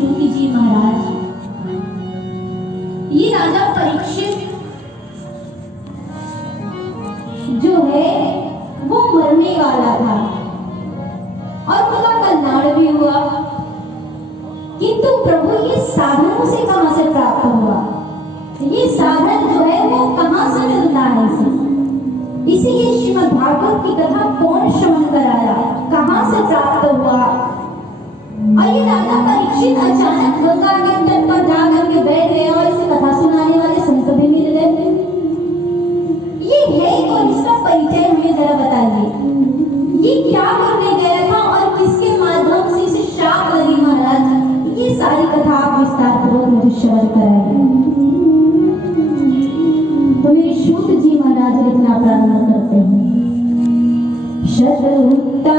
सूत जी महाराज, ये राजा परीक्षित जो है वो मरने वाला था और उनका कल्याण भी हुआ, किंतु प्रभु ये साधन उसे कहां से प्राप्त हुआ? ये साधन जो है वो कहां से मिलता है इसीलिए श्रीमद् भागवत की कथा कौन श्रवण कराया, कहां से प्राप्त हुआ? और ये राजा परीक्षित अचानक गंगा के तट पर जाकर के बैठ गए और इसे कथा सुनाने वाले संत भी मिल गए। ये है कौन, इसका परिचय हमें जरा बताइए। ये क्या करने गया था और किसके माध्यम से इसे शाप लगी महाराज? ये सारी कथा आप विस्तार पूर्वक मुझे श्रवण कराइए। तो मेरे सूत जी महाराज लिखना प्रारंभ करते हैं। शत्रुता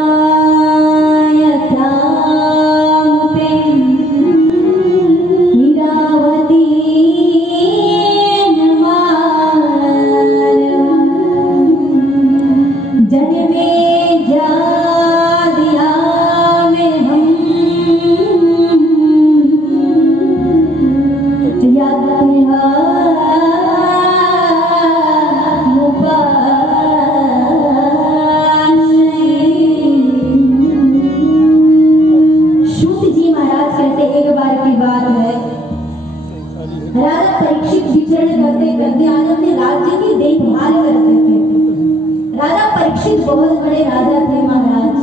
बहुत बड़े राजा थे महाराज।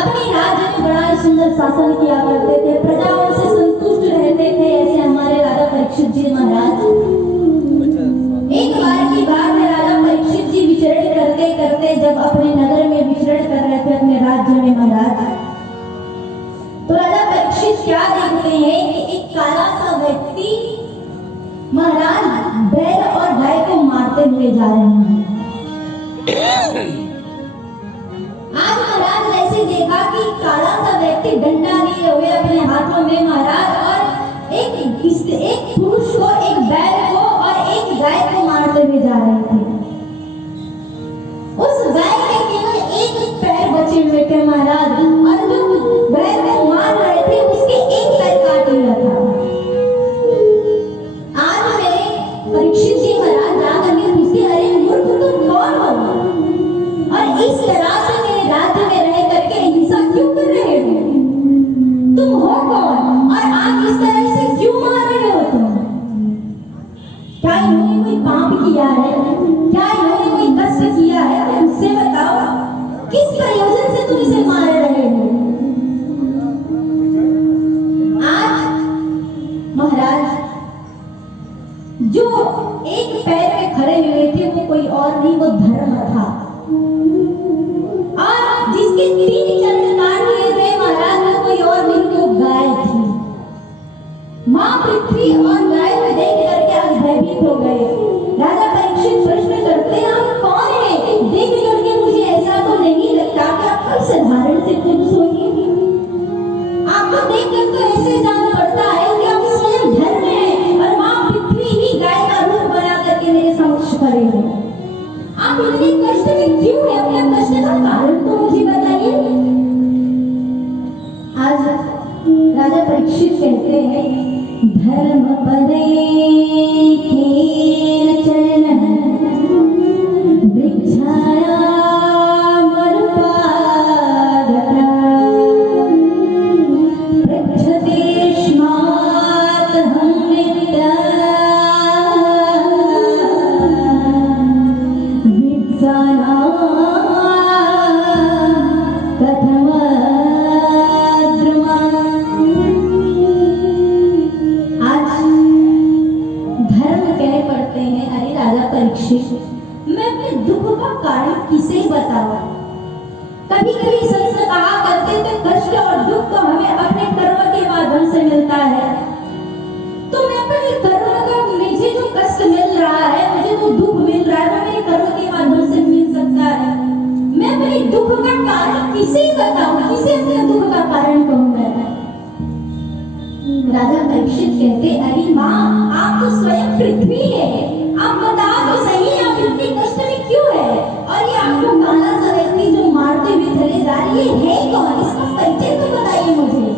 अपने राज्य में बड़ा सुंदर शासन किया करते थे, प्रजा उनसे संतुष्ट रहते थे। ऐसे हमारे राजा परीक्षित जी महाराज, एक बार की बात है, राजा परीक्षित जी विचरण करते करते जब अपने नगर में विचरण कर रहे थे अपने राज्य में महाराज, तो राजा परीक्षित क्या देखते हैं कि एक काला सा व्यक्ति महाराज बैल और गाय को मारते हुए जा रहे हैं। आज महाराज ऐसे देखा कि काला सा व्यक्ति डंडा लिए हुए अपने हाथों में महाराज, और एक पुरुष को, एक बैल को और एक गाय को मारते हुए जा रहे थे। उस गाय के केवल एक पैर बचे हुए थे महाराज, और जो बैल को मार रहे थे उसके एक पैर काट लिया था। आज मेरे परीक्षित जी महाराज जाकर के पूछते, अरे मूर्ख तुम कौन हो और इस तरह से मेरे राज्य में रह करके हिंसा क्यों कर रहे हो? तुम हो कौन और आप इस तरह से क्यों मार रहे हो? तुम क्या इन्होंने कोई पाप किया है? क्या इन्होंने कोई कष्ट किया है? मुझसे बताओ, किस प्रयोजन से तुम इसे मार रहे हो? आज महाराज जो एक पैर पे खड़े हुए थे वो कोई और नहीं, वो धर्म था, और जिसके तीन चरण काट लिए थे महाराज वो कोई और नहीं, वो गाय थी। मां पृथ्वी और गाय को देख करके आज भयभीत हो गए। राजा परीक्षित प्रश्न करते हैं, आप कौन है? देख करके मुझे ऐसा तो नहीं लगता कि आप कोई साधारण से पुरुष होंगे। आपको देख कर तो ऐसे जान पड़ता है कि आप स्वयं धर्म है और मां पृथ्वी ही गाय का रूप बना करके मेरे समक्ष खड़े हैं। आप इतने कष्ट में क्यों है? अपने कष्ट का कारण तो मुझे बताइए। आज राजा परीक्षित कहते हैं, धर्म पदे खेल चलन वृक्षाया मैं अपने दुख का कारण किसे बताऊं? कभी कभी संत कहा करते थे, कष्ट और दुख तो हमें अपने कर्म के माध्यम से मिलता है। तो मैं अपने कर्म का, मुझे जो कष्ट मिल रहा है, मुझे जो दुख मिल रहा है, वो मेरे कर्म के माध्यम से मिल सकता है। मैं अपने दुख का कारण किसे बताऊं? किसे अपने दुख का कारण कहूंगा? राजा परीक्षित कहते, अरे माँ, आप तो स्वयं पृथ्वी है, आप बताओ तो सही, आप इतने कष्ट में क्यों है? और ये आपको काला सा व्यक्ति जो मारते हुए चले जा रहे, ये है कौन? इसका परिचय तो बताइए मुझे।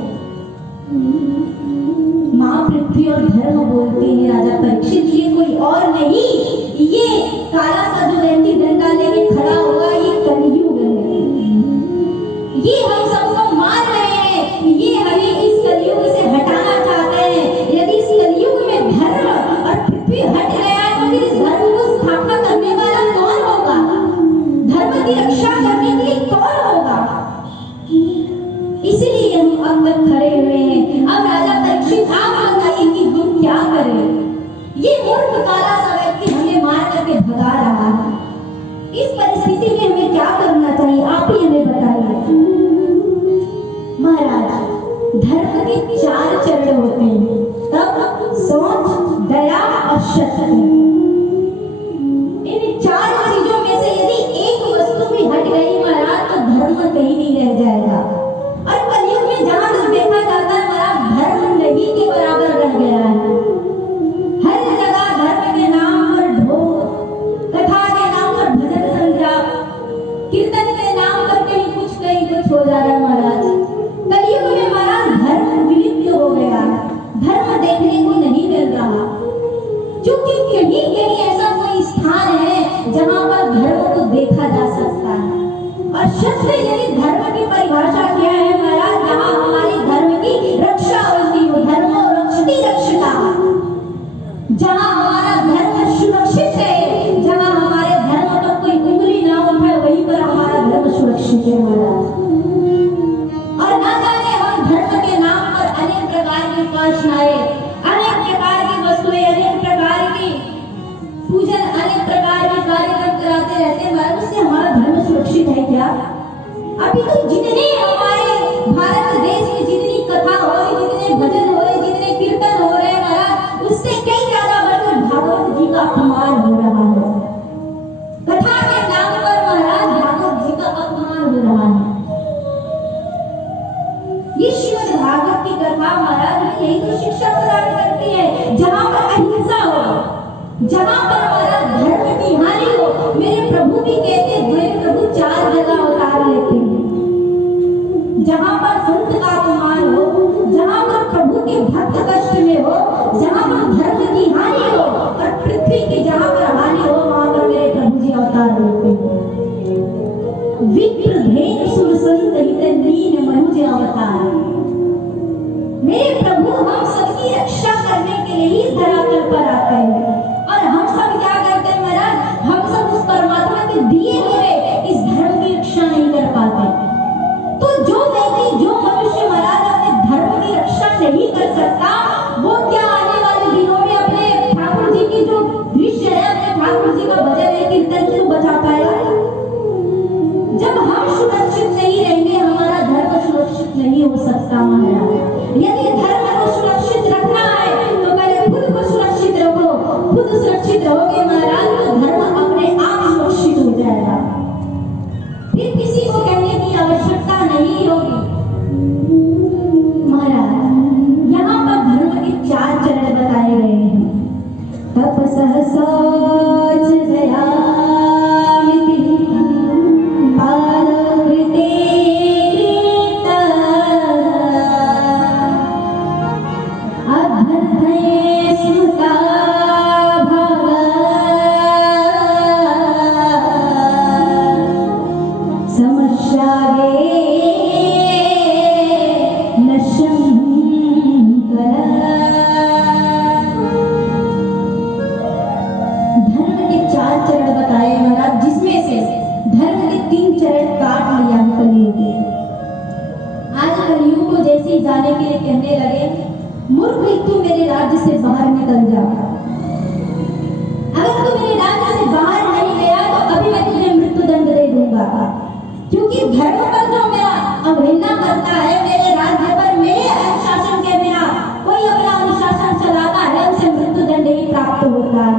धर्म के 4 चरण होते हैं, तप, सोच, दया और सत्य। इन 4 चीजों में से यदि एक वस्तु भी हट गई महाराज तो धर्म कहीं नहीं रह जाएगा। और कलयुग में जहां तक देखा जाता है महाराज, धर्म नहीं के बराबर रह गया है। हर जगह धर्म के नाम पर ढोल, कथा के नाम पर भजन संध्या, कीर्तन के नाम पर कहीं कुछ हो जा रहा है महाराज। कलयुग में महाराज धर्म विलुप्त हो गया, धर्म देखने को नहीं मिल रहा, क्योंकि कहीं कहीं ऐसा कोई स्थान है जहां पर धर्म को देखा जा सकता है। और शब्द यदि धर्म की परिभाषा क्या है महाराज, जहां हमारे धर्म की रक्षा होती हो, धर्म रक्षति रक्षिता, जहां हमारा धर्म सुरक्षित है, जहां हमारे धर्म पर कोई उंगली ना उठाए, वहीं पर हमारा धर्म सुरक्षित है महाराज। और ना जाने हम धर्म के नाम पर अनेक प्रकार की उपासनाएं, अनेक प्रकार की वस्तुएं, अनेक प्रकार की पूजन, अनेक प्रकार के कार्यक्रम कराते रहते हैं, उससे हमारा धर्म सुरक्षित है क्या? अभी तो जितने हमारे भारत देश में जितनी कथा हो रही, जितने भजन हो रहे, जितने कीर्तन हो रहे महाराज, उससे कई ज्यादा बढ़कर भागवत जी का अपमान हो रहा है। कथा के नाम पर महाराज भागवत जी का अपमान हो रहा है। ये श्रीमद् भागवत की कथा महाराज यही तो शिक्षा प्रदान करती है, जहां पर अहिंसा हो, जहां पर हमारा धर्म की हानि हो। मेरे प्रभु भी कहते हैं, मेरे प्रभु 4 जगह अवतार लेते हैं, जहां पर संत का अपमान हो, जहां पर प्रभु के भक्त कष्ट में हो, जहां पर धर्म की हानि हो, और पृथ्वी की जहां पर हानि हो, वहां पर मेरे प्रभु जी अवतार लेते हैं। विप्रधेन सुर संत हित लीन मनुज अवतार। मेरे प्रभु हम सबकी रक्षा करने के लिए ही इस धरातल पर आते हैं, और हम सब क्या करते हैं महाराज, हम सब उस परमात्मा के दिए हुए इस धर्म की रक्षा नहीं कर पाते। तो जो व्यक्ति, जो मनुष्य महाराज अपने धर्म की रक्षा नहीं कर सकता, वो क्या आने वाले दिनों में अपने ठाकुर जी की जो दृश्य है, अपने ठाकुर जी का भजन है, कीर्तन से बचा पाएगा? जब हम सुरक्षित नहीं रहेंगे, हमारा धर्म सुरक्षित नहीं हो सकता महाराज। यदि धर्म को सुरक्षित रखना है तो पहले खुद को सुरक्षित रखो। खुद सुरक्षित रहोगे महाराज तो धर्म अपने आप सुरक्षित हो जाएगा, फिर किसी को कहने की आवश्यकता नहीं होगी महाराज। यहाँ पर धर्म के 4 चरण बताए गए हैं। तप सहसोच दया जाने के लिए कहने लगे, मूर्ख तू मेरे राज्य से बाहर निकल जा। अगर तू मेरे राज्य से बाहर नहीं गया तो अभी मैं तुझे मृत्यु दंड दे दूंगा, क्योंकि धर्म पर जो मेरा अवहेलना करता है, मेरे राज्य पर मेरे अनुशासन के बिना कोई अपना अनुशासन चलाता है, उसे मृत्यु दंड ही प्राप्त होता है।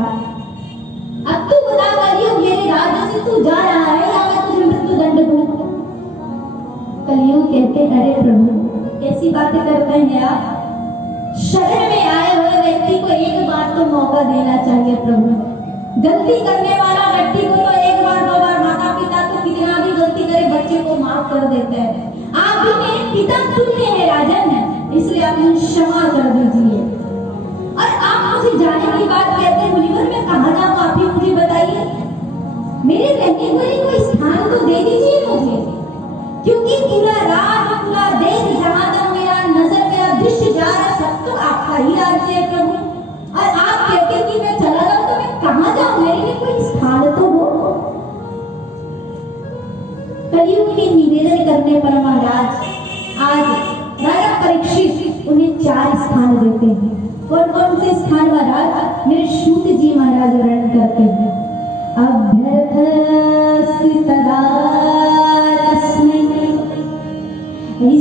अब तू बता कलयुग, मेरे राज्य से तू जा रहा है या मैं तुझे मृत्यु दंड दूं? कलयुग कहते, अरे प्रभु ऐसी बातें करते हैं आप? शरण में आए हुए व्यक्ति को एक बार तो मौका देना चाहिए प्रभु। गलती करने वाला व्यक्ति को तो एक बार 2 बार, माता पिता तो कितना भी गलती करे बच्चे को माफ कर देते हैं। आप भी मेरे पिता तुल्य हैं राजन, इसलिए आप मुझे क्षमा कर दीजिए। और आप मुझे जाने की बात कहते हैं, मुनिवर मैं कहाँ जाऊँ, आप ही मुझे बताइए। मेरे रहने के लिए कोई स्थान तो दे दीजिए मुझे, क्योंकि पूरा राज, पूरा देश, जहां तक मेरा नजर, मेरा दृश्य जा रहा है, सब तो आपका ही राज्य है प्रभु। और आप कहते हैं कि मैं चला जाऊं तो मैं कहां जाऊं, मेरे लिए कोई स्थान तो हो। कलयुग के निवेदन करने पर महाराज आज राजा परीक्षित उन्हें 4 स्थान देते हैं। कौन कौन से स्थान महाराज? मेरे सूत जी महाराज वर्णन करते हैं।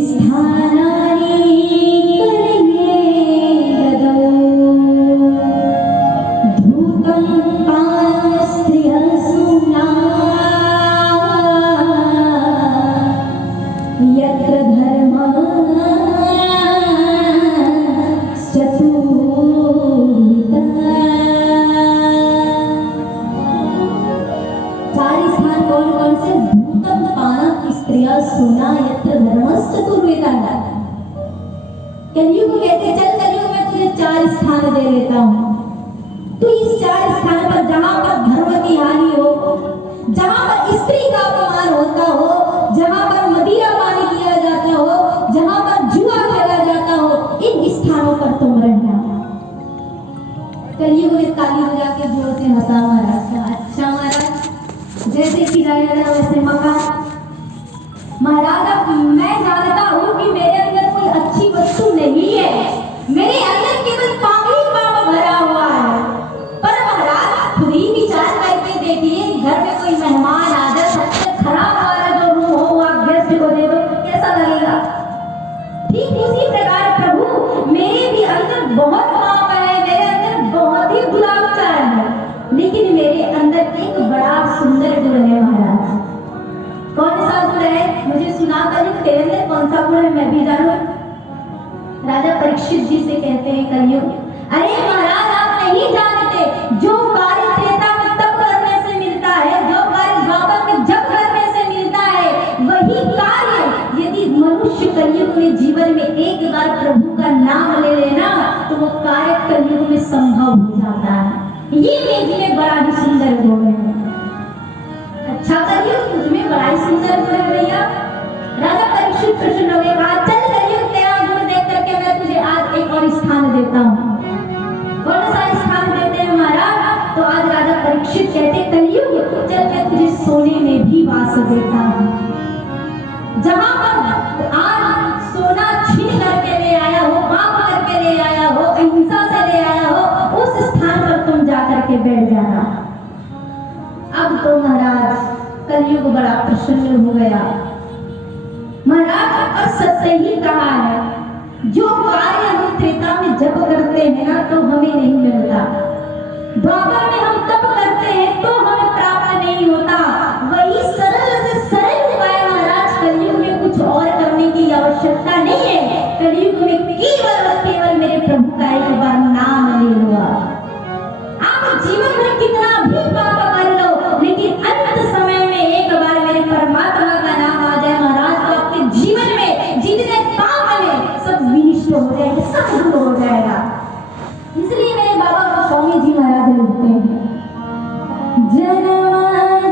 स्थानानि कलयुग को कहते चल कलयुग मैं तुझे 4 स्थान दे देता हूँ। तो इस 4 स्थान पर जहां पर धर्म की हानि हो, जहां पर स्त्री का अपमान होता हो, जहां पर मदिरा पानी किया जाता हो, जहां पर जुआ खेला जाता हो, इन स्थानों पर तुम रहना। कलयुग में ताली बजा के जोर से हंसा महाराज। अच्छा महाराज, जैसे किराया वैसे मकान। महाराज अब मैं जानता हूँ कि मेरे अंदर कोई अच्छी वस्तु नहीं है, मेरे अंदर केवल पाप ही पाप भरा हुआ है। पर महाराज खुद ही विचार करके देखिए, घर में कोई मेहमान आ जाए, सबसे खराब वाला जो रूम हो आप गेस्ट को दे दो, कैसा लगेगा? ठीक उसी प्रकार प्रभु मेरे भी अंदर बहुत पाप है, मेरे अंदर बहुत ही बुरा विचार है, लेकिन मेरे अंदर एक बड़ा सुंदर गुण है महाराज। कौन सा गुण है मुझे सुना कलयुग, तेरे अंदर कौन सा गुण है मैं भी जानूं। राजा परीक्षित जी से कहते हैं कलयुग, अरे महाराज आप नहीं जानते, जो कार्य त्रेता में तप करने से मिलता है, जो कार्य द्वापर में जप करने से मिलता है, वही कार्य यदि मनुष्य कलयुग में जीवन में एक बार प्रभु का नाम ले लेना तो वो कार्य कलयुग में संभव हो जाता है। ये मेरे में बड़ा ही सुंदर गुण है। अच्छा कलयुग तुझमें बड़ा ही सुंदर गुण है भैया। राजा परीक्षित प्रसन्न हो गए, कहा चल कलयुग तेरा गुण देख करके मैं तुझे आज एक और स्थान देता हूँ। कौन सा स्थान देते हैं महाराज? तो आज राजा परीक्षित कहते कलयुग चल मैं तुझे सोने में भी वास देता हूँ। जहां पर आज सोना छीन करके ले आया हो, पाप करके ले आया हो, अहिंसा से ले आया हो, उस स्थान पर तुम जाकर के बैठ जाना। अब तो महाराज कलयुग बड़ा प्रसन्न हो गया। महाराज और सच ही कहा है, जो कार्य हम त्रेता में जप करते हैं ना तो हमें नहीं मिलता, द्वापर में हम तप करते हैं तो हमें प्राप्त नहीं होता। वही सरल से सरल उपाय महाराज कलयुग में कुछ और करने की आवश्यकता नहीं है। कलयुग में केवल और केवल मेरे प्रभु का एक बार नाम ले लो। आप जीवन में कितना भी पाप कर लो, लेकिन अंत समय में एक बार मेरे परमात्मा का नाम आ जाए महाराज तो आपके जीवन में जितने पाप हैं सब विनिष्ट हो जाएंगे, सब दूर हो जाएगा। इसलिए मेरे बाबा को स्वामी जी महाराज लिखते हैं, जन्म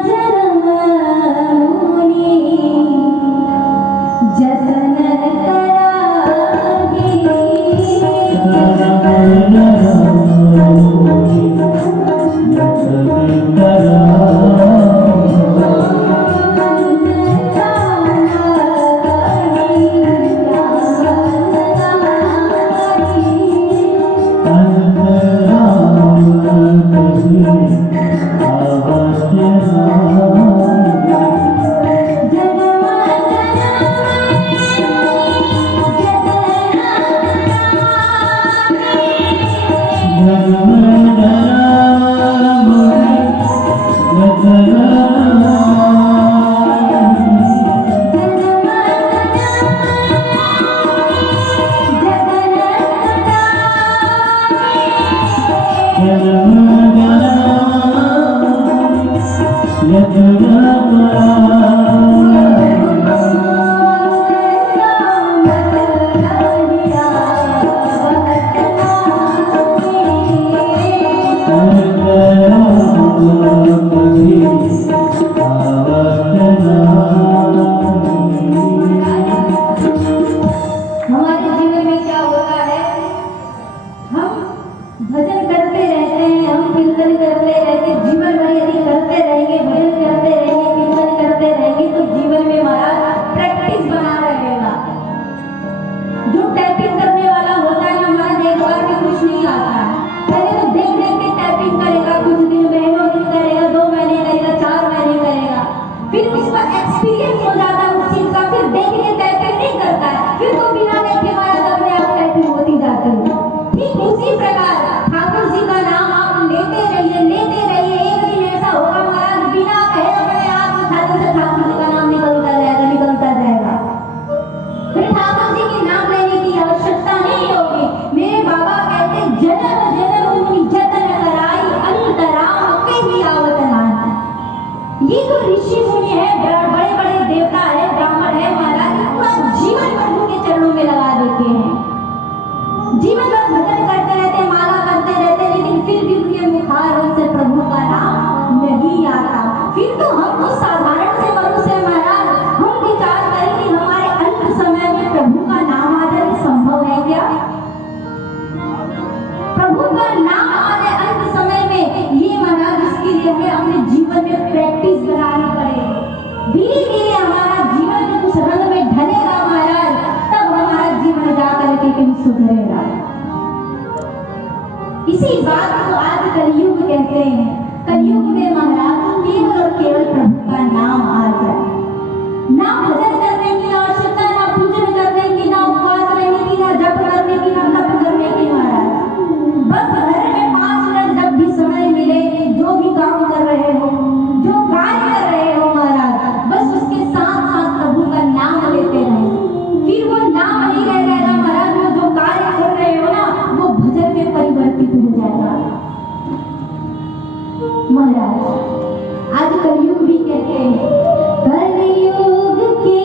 जन्म मुनि जतन करागे, उसी प्रकार ठाकुर जी का नाम नहीं सुधरेगा। इसी बात को आज कलयुग कहते हैं। कलयुग में महाराज केवल और केवल प्रभु का नाम आ जाए, ना भजन करने की आवश्यकता, ना पूजन करने की, ना उपवास रहने की, ना जप करने की, ना तप करने की महाराज। बस घर में 5 मिनट जब भी समय मिले, जो भी काम कर रहे हो, जो कार्य कर रहे हो महाराज, बस उसके साथ साथ प्रभु का नाम लेते रहे। फिर वो नाम नहीं रह जाएगा महाराज, वो जो कार्य कर रहे हो ना वो भजन में परिवर्तित हो जाएगा महाराज। आज कलयुग भी कहते हैं, कलयुग के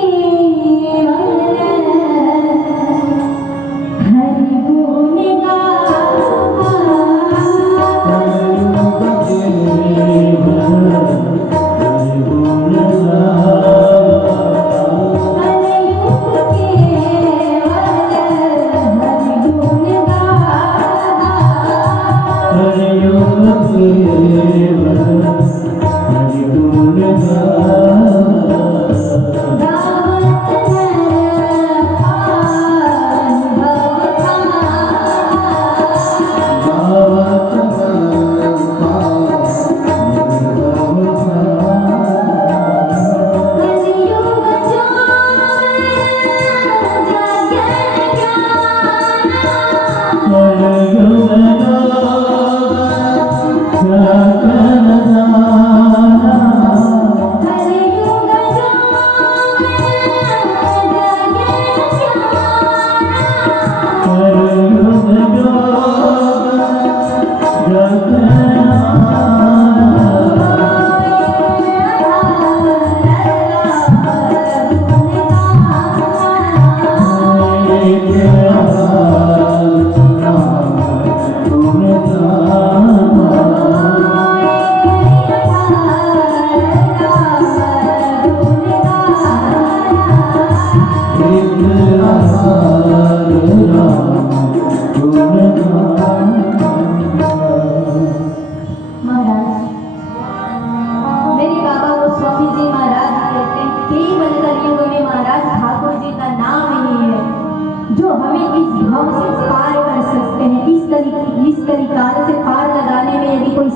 हरि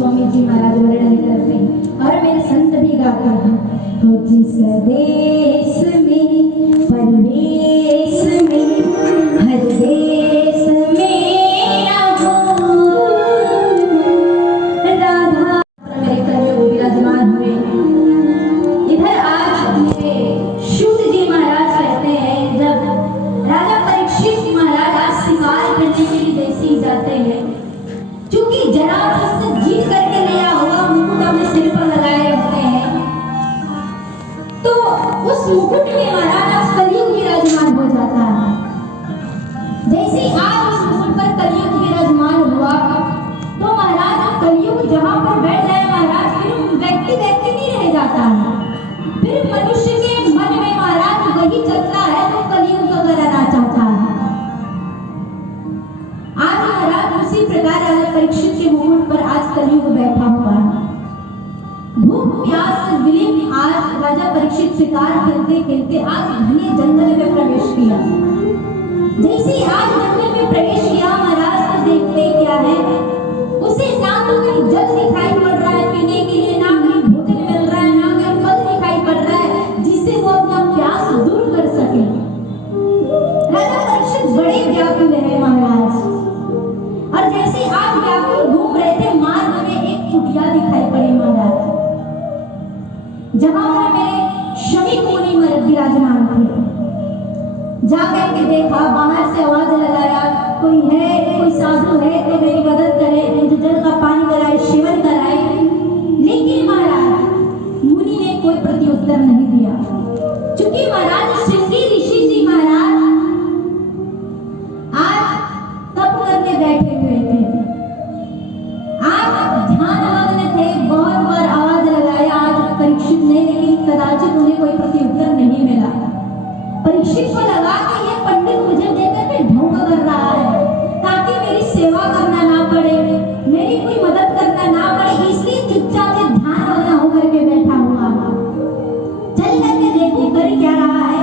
गुण स्वामी जी महाराज वर्णन करते हैं और मेरे संत भी गाते हैं। तो जिस देश में परदेश में हर देश में राधा मेरे कलयुग विराजमान हुए। इधर आज मेरे शुद्ध जी महाराज कहते हैं, जब राजा परीक्षित महाराज आज शिकार करने के लिए देसी जाते हैं, क्योंकि जरासंध जीत करके नया हुआ मुकुट अपने सिर पर लगाए होते हैं, तो उस मुकुट में महाराज कलयुग विराजमान हो जाता है। जैसे आज उस मुकुट पर कलयुग विराजमान हुआ, तो महाराज कलयुग जहाँ पर बैठ जाए महाराज, फिर व्यक्ति व्यक्ति नहीं रह जाता है, फिर मनुष्य के मन में महाराज वही चलता है तो कलयुग को कराना चाहता है। आज महाराज उसी प्रकार राजा परीक्षित के मुकुट पर आज कलयुग बैठा हुआ है। भूख प्यास से विलीन आज राजा परीक्षित शिकार खेलते खेलते आज घने जंगल में प्रवेश किया। जैसे आज जंगल में प्रवेश किया महाराज, तो देखते क्या है, उसे ना तो कहीं जल दिखाई पड़ रहा है पीने के लिए, ना कहीं भोजन मिल रहा है, ना कहीं फल दिखाई पड़ रहा है जिससे वो अपना प्यास दूर कर सके। राजा परीक्षित बड़े व्याकुल देखा, बाहर से आवाज लगाया, कोई है, कोई साधु है तो मेरी मदद करे, मुझे जल का पानी कराए, सेवन कराए। लेकिन महाराज मुनि ने कोई प्रत्युत्तर नहीं दिया, क्योंकि महाराज श्रृंगी ऋषि जी महाराज आज तप करने बैठे हुए थे, आज ध्यान मग्न थे। बहुत बार आवाज लगाया आज परीक्षित ने, लेकिन कदाचित उन्हें कोई प्रत्युत्तर नहीं मिला। परीक्षित को लगा कि ये पंडित मुझे देखकर के ढोंग कर रहा है, ताकि मेरी सेवा करना ना पड़े, मेरी कोई मदद करना ना पड़े, इसलिए चुपचाप से ध्यान मग्न होकर के बैठा हुआ। चल करके देखो कर क्या रहा है।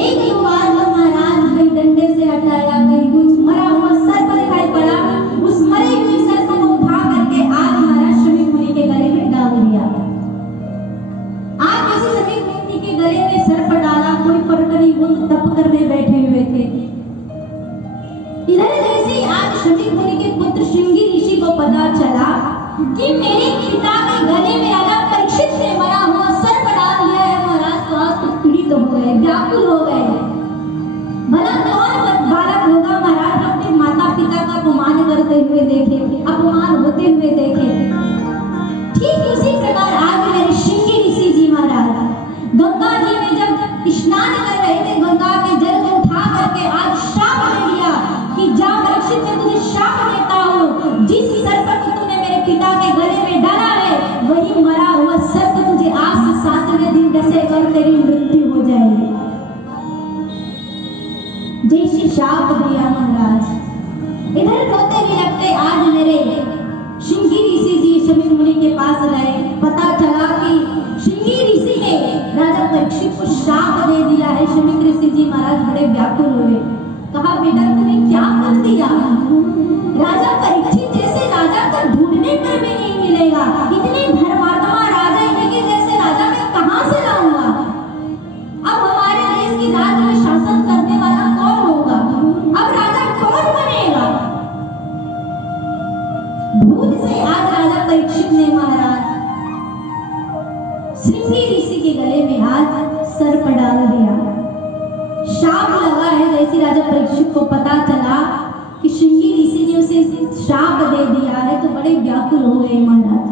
एक दो बार जब महाराज कहीं डंडे से हटाया, कहीं कुछ मरा हुआ सर्प दिखाई पड़ा, उस मरे हुए सर्प को उठा करके आज महाराज शमीक मुनि के गले में डाल दिया। आज उसी शमीक मुनि के गले में सर्प डाला, कोई फर्क नहीं, वो तप करने बैठे हुए थे। इधर जैसे आज शमीक मुनि के पुत्र श्रृंगी ऋषि को पता चला कि मेरे पिता के गले में आला परीक्षित ने मरा हुआ सर्प डाल दिया है, महाराज तो आज तो पीड़ित हो गए, व्याकुल हो गए। भला कौन बालक होगा महाराज अपने माता पिता का अपमान करते हुए देखे, अपमान होते हुए देखे। ठीक उसी प्रकार आज मेरे श्रृंगी ऋषि जी महाराज गंगा जी में जब स्नान कर रहे थे, गंगा के जल को उठा करके आज श्राप दे दिया कि जा परीक्षित, मैं तुझे श्राप देता हूँ, जिस सर्प को तूने मेरे पिता के गले में डाला है, वही मरा हुआ सर्प तुझे आज से 7वें दिन डसेगा और तेरी मृत्यु हो जाएगी। जैसे श्राप दिया महाराज। इधर रोते बिलखते आज मेरे श्रृंगी ऋषि जी शमीक मुनि के पास गए। पता चला कि श्रृंगी ऋषि ने राजा परीक्षित को श्राप दे दिया है। शमीक ऋषि जी महाराज बड़े व्याकुल हुए, कहा बेटा तूने क्या कर दिया? राजा परीक्षित जैसे राजा तो ढूंढने पर भी नहीं मिलेगा, इतने धर्मात्मा राजा इनके जैसे राजा मैं कहां से लाऊंगा? अब हमारे देश की राज्य में शासन करने वाला कौन होगा? अब राजा कौन बनेगा? भूल से आज राजा परीक्षित ने महाराज श्रृंगी ऋषि के गले में आज सर्प डाल दिया। श्राप लगा है। जैसे राजा परीक्षित को पता चला कि श्रृंगी ऋषि ने उसे श्राप दे दिया है, तो बड़े व्याकुल हो गए महाराज।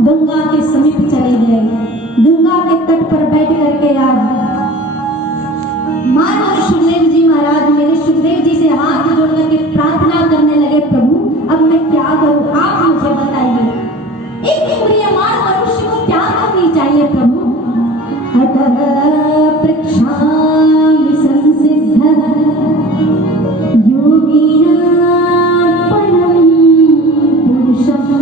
गंगा के समीप चले गए। गंगा के तट पर बैठ करके आज मानो सुखदेव जी महाराज मेरे सुखदेव जी से हाथ जोड़ करके प्रार्थना करने लगे, प्रभु अब मैं क्या करूं, आप मुझे बताइए। एक प्रियमान मनुष्य को क्या करनी चाहिए प्रभु? अतः पृच्छामि संसिद्धः योगिनां परं पुरुषम्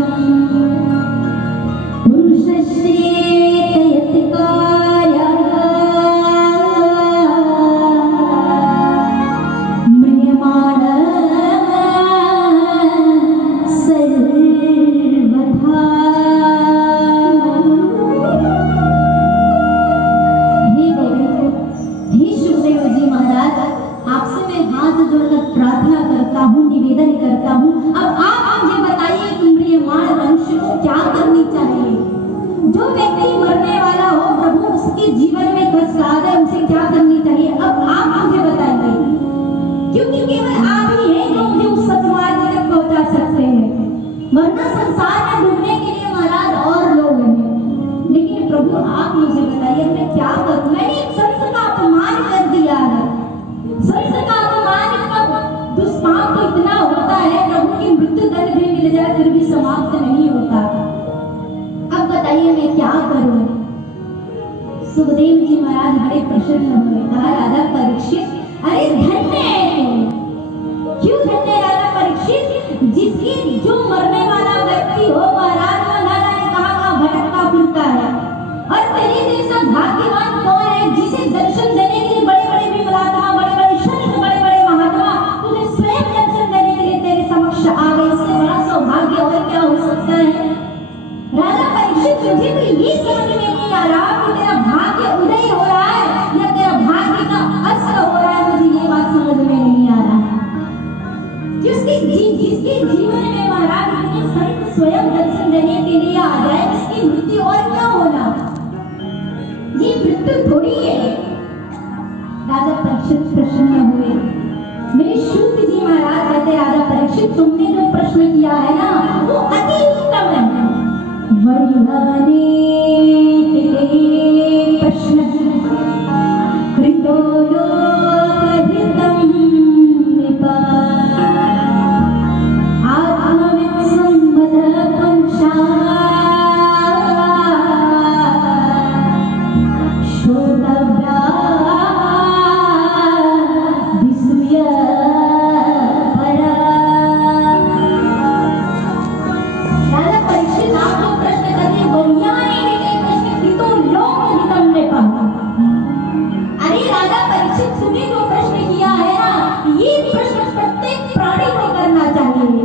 सर्वथा जो व्यक्ति मरने वाला हो प्रभु उसके जीवन में कसलाद है, उसे क्या करनी चाहिए? अब आप मुझे बताइए, क्योंकि केवल आप ही हैं जो मुझे उस सत्मार्ग तक पहुंचा सकते हैं। वरना संसार में ढूंढने के लिए महाराज और लोग हैं, लेकिन प्रभु आप मुझे बताइए मैं क्या करूं? मैंने एक संत का अपमान कर दिया है। संत का अपमान का दुष्पाप तो इतना होता है प्रभु की मृत्यु दंड भी मिल जाए फिर भी समाप्त नहीं होता। अब बताइए मैं क्या करूं? सुखदेव जी महाराज बड़े प्रसन्न हुए, कहा राजा परीक्षित, अरे धन्य है तू। क्यों धन्य राजा परीक्षित? जिसकी जो मरने वाला व्यक्ति हो महाराज वो ना जाने कहां भटकता फिरता है, और तेरे जैसा भाग्यवान कौन है जिसे दर्शन देने के लिए बड़े बड़े विमलात्मा, बड़े बड़े संत, बड़े बड़े महात्मा तुझे स्वयं दर्शन देने के लिए तेरे समक्ष आ गए। इससे बड़ा सौभाग्य और क्या हो सकता है? राजा परीक्षित तुझे तो ये समझ में नहीं आ रहा कि तेरा भाग्य उदय हो रहा है या तेरा भाग्य का अस्त हो रहा है। मुझे ये बात समझ में नहीं आ रहा। जिसके जीवन में महाराज इतने संत स्वयं दर्शन देने के लिए आ जाए इसकी मृत्यु और क्या होना? ये मृत्यु थोड़ी है। राजा परीक्षित प्रसन्न हुए। मेरे शुक जी महाराज कहते, राजा परीक्षित तुमने जो प्रश्न किया है ना वो अति उत्तम है। वरिहाने प्रश्न कृतो लोकहितं निपात आत्मवित् सम्मतः पंचात् श्रोतव्या विसूय परा। राजा परीक्षित आप जो प्रश्न करते वरिहाने प्रश्न कृतो लोकहितं निपात। अरे राजा परीक्षित तूने जो प्रश्न किया है ना ये प्रश्न प्रत्येक प्राणी को करना चाहिए,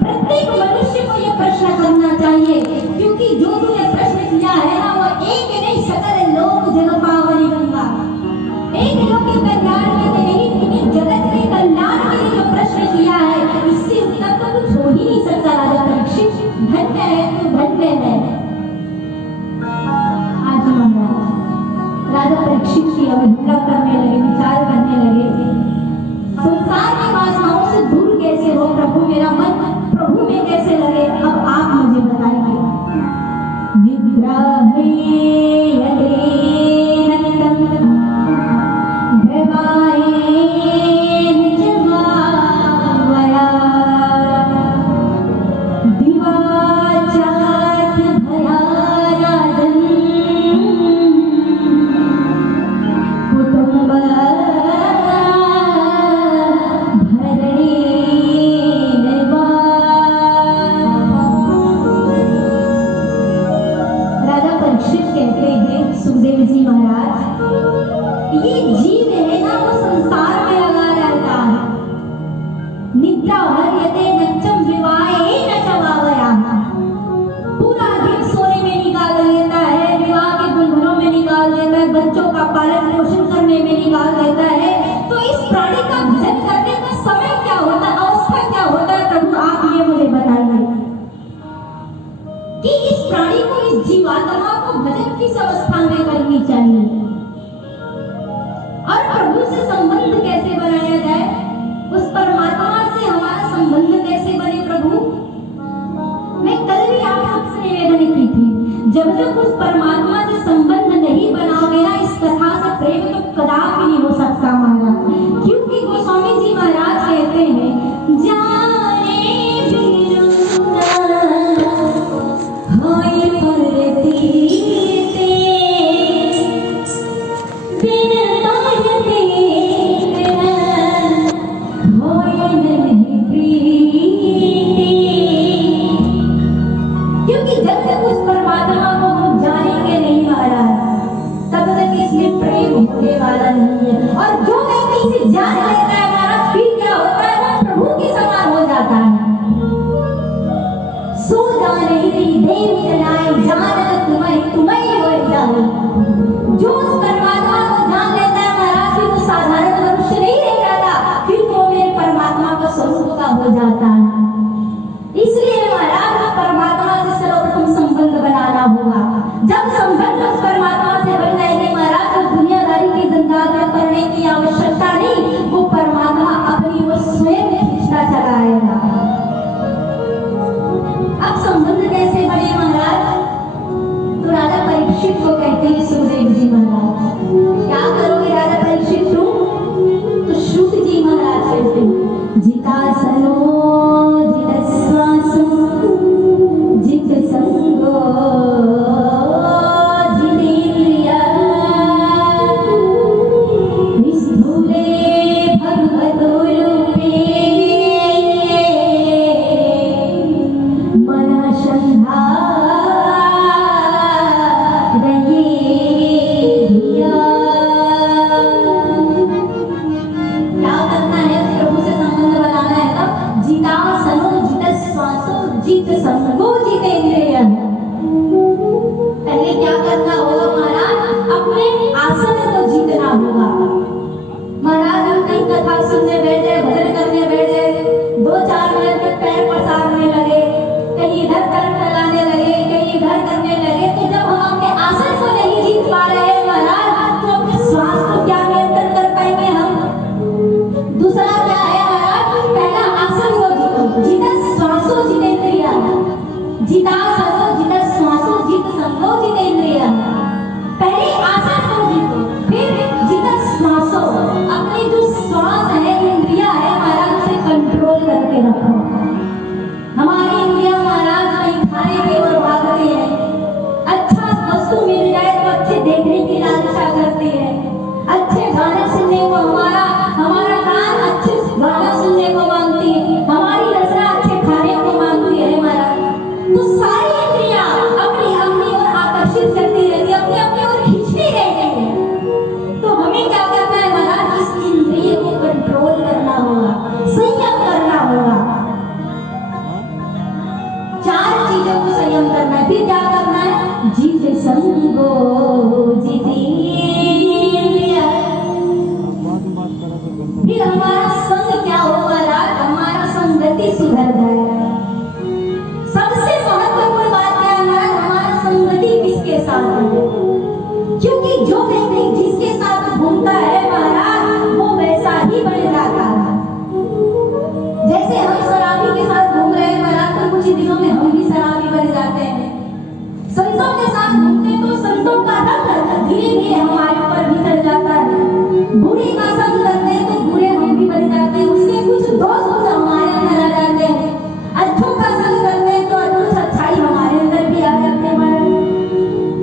प्रत्येक मनुष्य को ये प्रश्न करना चाहिए, क्योंकि जो तूने प्रश्न किया है ना वो एक नहीं सकल लोक जग पावनी गंगा। एक लोक के कल्याण के लिए नहीं, तूने जगत के कल्याण के लिए जो प्रश्न किया है इससे उत्तम तो कुछ हो ही नहीं सकता। राजा परीक्षित धन्य है तू, धन्य है। आज महाराज राजा परीक्षित की अवहेलना करने लगे, विचार करने लगे संसार की वासनाओं से दूर कैसे हो प्रभु, मेरा मन प्रभु में कैसे लगे। अब आप मुझे बताइए। निद्राहे यदेनतं भवाये निजभावया दिवाचात् भयाराजन् कुटुंब राजा परीक्षित कहते हैं सुखदेव जी महाराज ये जीव है ना वो संसार में लगा रहता है। निद्रा हर्यते नच्चम विवाहे न चवावया। पूरा दिन सोने में निकाल देता है, विवाह के बंधनों में निकाल देता है, बच्चों का पालन पोषण करने में निकाल देता है। तो इस प्राणी का भजन करने का समय क्या होता है, अवस्था क्या होता है प्रभु आप ये मुझे बताइए कि इस प्राणी को, इस जीवात्मा को भजन किस अवस्था में करनी चाहिए और प्रभु से संबंध कैसे बनाया जाए, उस परमात्मा से हमारा संबंध कैसे बने। प्रभु मैं कल भी आप सबसे निवेदन की थी, जब तक उस परमात्मा से संबंध नहीं बनाओगे ना इस कथा से प्रेम तो कदापि नहीं हो सकता हमारा। क्योंकि गोस्वामी जी महाराज कहते हैं जाने होय परतीते बिन तोयते होय नहीं प्रीति। क्योंकि जब तक उस परमात्मा को हम जानेंगे नहीं महाराज तब तक इसमें प्रेम होने वाला नहीं है। और जो व्यक्ति इसे जान लेता है महाराज फिर क्या होता है, वो प्रभु के समान हो जाता है। सो जाने देवी जनाए जानत तुम्हें हो जाओ। जो उस परमात्मा को जान लेता है महाराज फिर वो साधारण मनुष्य नहीं रह जाता, फिर वो मेरे परमात्मा का स्वरूप का हो जाता है। इसलिए महाराज परमात्मा से सर्वप्रथम संबंध बनाना होगा। जब संबंध उस परमात्मा से बन जाएंगे महाराज, तो दुनियादारी की जिंदगी करने की आवश्यकता नहीं, वो परमात्मा अपनी वो स्वयं खींचता चला आएगा। अब संबंध कैसे बने महाराज? तो राजा परीक्षित को कहते हैं सुखदेव जी महाराज, क्या करोगे राजा परीक्षित तुम? तो शुक जी महाराज कहते हैं जितासनो जितश्वासो जित संगो जितेन्द्रिया स्थूले भगवतो रूपे मनः पहले क्या करना होगा महाराज? अपने आसन को जीतना होगा। महाराज हम कहीं कथा सुनने बैठे, भजन करने बैठे, 2-4 मिनट में पैर पसारने लगे, कहीं इधर पैर फैलाने लगे, कहीं इधर करने लगे, तो जब हम अपने आसन को नहीं जीत पा रहे हैं महाराज, तो अपने श्वास को क्या नियंत्रण कर पाएंगे हम? दूसरा क्या है महाराज? पहला आसन को जीतो, जित श्वासो जितेन्द्रिया, जिता सनो जित श्वासो जित संगो जितेन्द्रिया। पहले आसन को जीतो, फिर जित श्वासो, अपनी जो श्वास है, इंद्रिया है महाराज, उसे कंट्रोल करके रखो। हमारी इंद्रिया महाराज कहीं खाने की ओर भागती है, अच्छा वस्तु मिल जाए तो अच्छे देखने की लालसा करती है, अच्छे गाने सुनने को हमारा कान अच्छे गाना सुनने को मांगती है, हमारी रसना अच्छे खाने को मांगती है महाराज। तो सारी इंद्रियां अपनी ओर आकर्षित करती रहती है, अपनी ओर खींचती रहती है। तो हमें क्या करना है महाराज? इस इंद्रिय को कंट्रोल करना होगा, संयम करना होगा। 4 चीजों को संयम करना है। फिर क्या करना है? जित संगो जितेन्द्रिया। फिर हमारा संग क्या होगा महाराज? हमारा संगति सुधर जाएगा। सबसे महत्वपूर्ण बात क्या है? हमारा संगति किसके साथ है? क्योंकि जो व्यक्ति जिसके साथ घूमता है महाराज, वो वैसा ही बन जाता है। जैसे हम शराबी के साथ घूम रहे हैं महाराज, तो कुछ दिनों में हम भी शराबी बन जाते हैं। संतों के साथ घूमते तो संतों का रंग धीरे धीरे हमारे ऊपर भी चढ़ जाता है। बुरे का संग करते हैं तो बुरे हम भी बन जाते हैं, उसके कुछ दोष हमारे अंदर आ जाते हैं। अच्छों का संग करते हैं तो कुछ अच्छाई हमारे अंदर भी आ जाते हैं महाराज।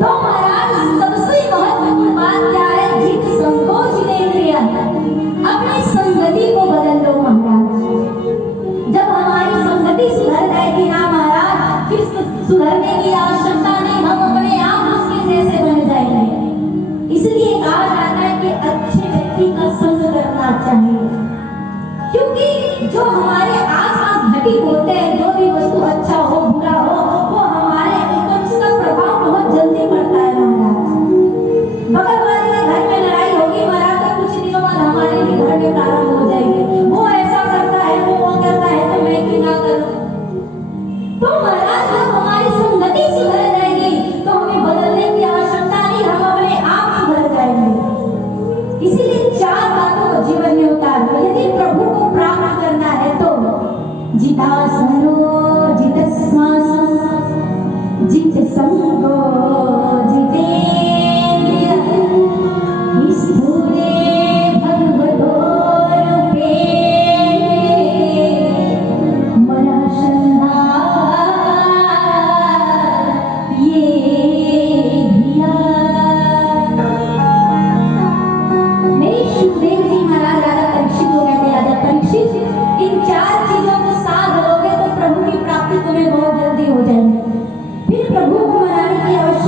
तो महाराज सबसे महत्वपूर्ण बात क्या है? जित संगो जितेन्द्रिया। अपनी संगति को बदल लो महाराज। जब हमारी संगति सुधर जाएगी ना महाराज, फिर सुधरने की आवश्यकता नहीं, हम अपने आप उसके जैसे बन जाएंगे। इसलिए कहा जाता है कि अच्छे व्यक्ति का संग करना चाहिए, क्योंकि जो हमारे आसपास घटित होते हैं, जो भी वस्तु अच्छा हो बुरा हो, वो हमारे ऊपर उसका प्रभाव बहुत जल्दी पड़ता है महाराज। बगल वाले के घर में लड़ाई होगी महाराज, तो कुछ दिनों बाद हमारे भी घर में प्रारंभ हो जाएगी। वो ऐसा करता है, वो करता है, तो मैं क्यों ना करूं? तो महाराज जब हमारी संगति सुधर जाएगी तो हमें बदलने की आवश्यकता नहीं, हम अपने आप सुधर जाएंगे। इसीलिए 4 बातों को जीवन में उतारो। यदि प्रभु को प्राप्त करना है तो जितासनो जित श्वासो जित संगो जितेन्द्रिया स्थूले भगवतो रूपे मनः ये धिया। मेरे सुखदेव जी महाराज राजा परीक्षित को कहते हैं, राजा परीक्षित इन 4 चीजों को साध लोगे तो प्रभु की प्राप्ति तुम्हें बहुत जल्दी हो जाएगी। फिर प्रभु को मनाने की आवश्यकता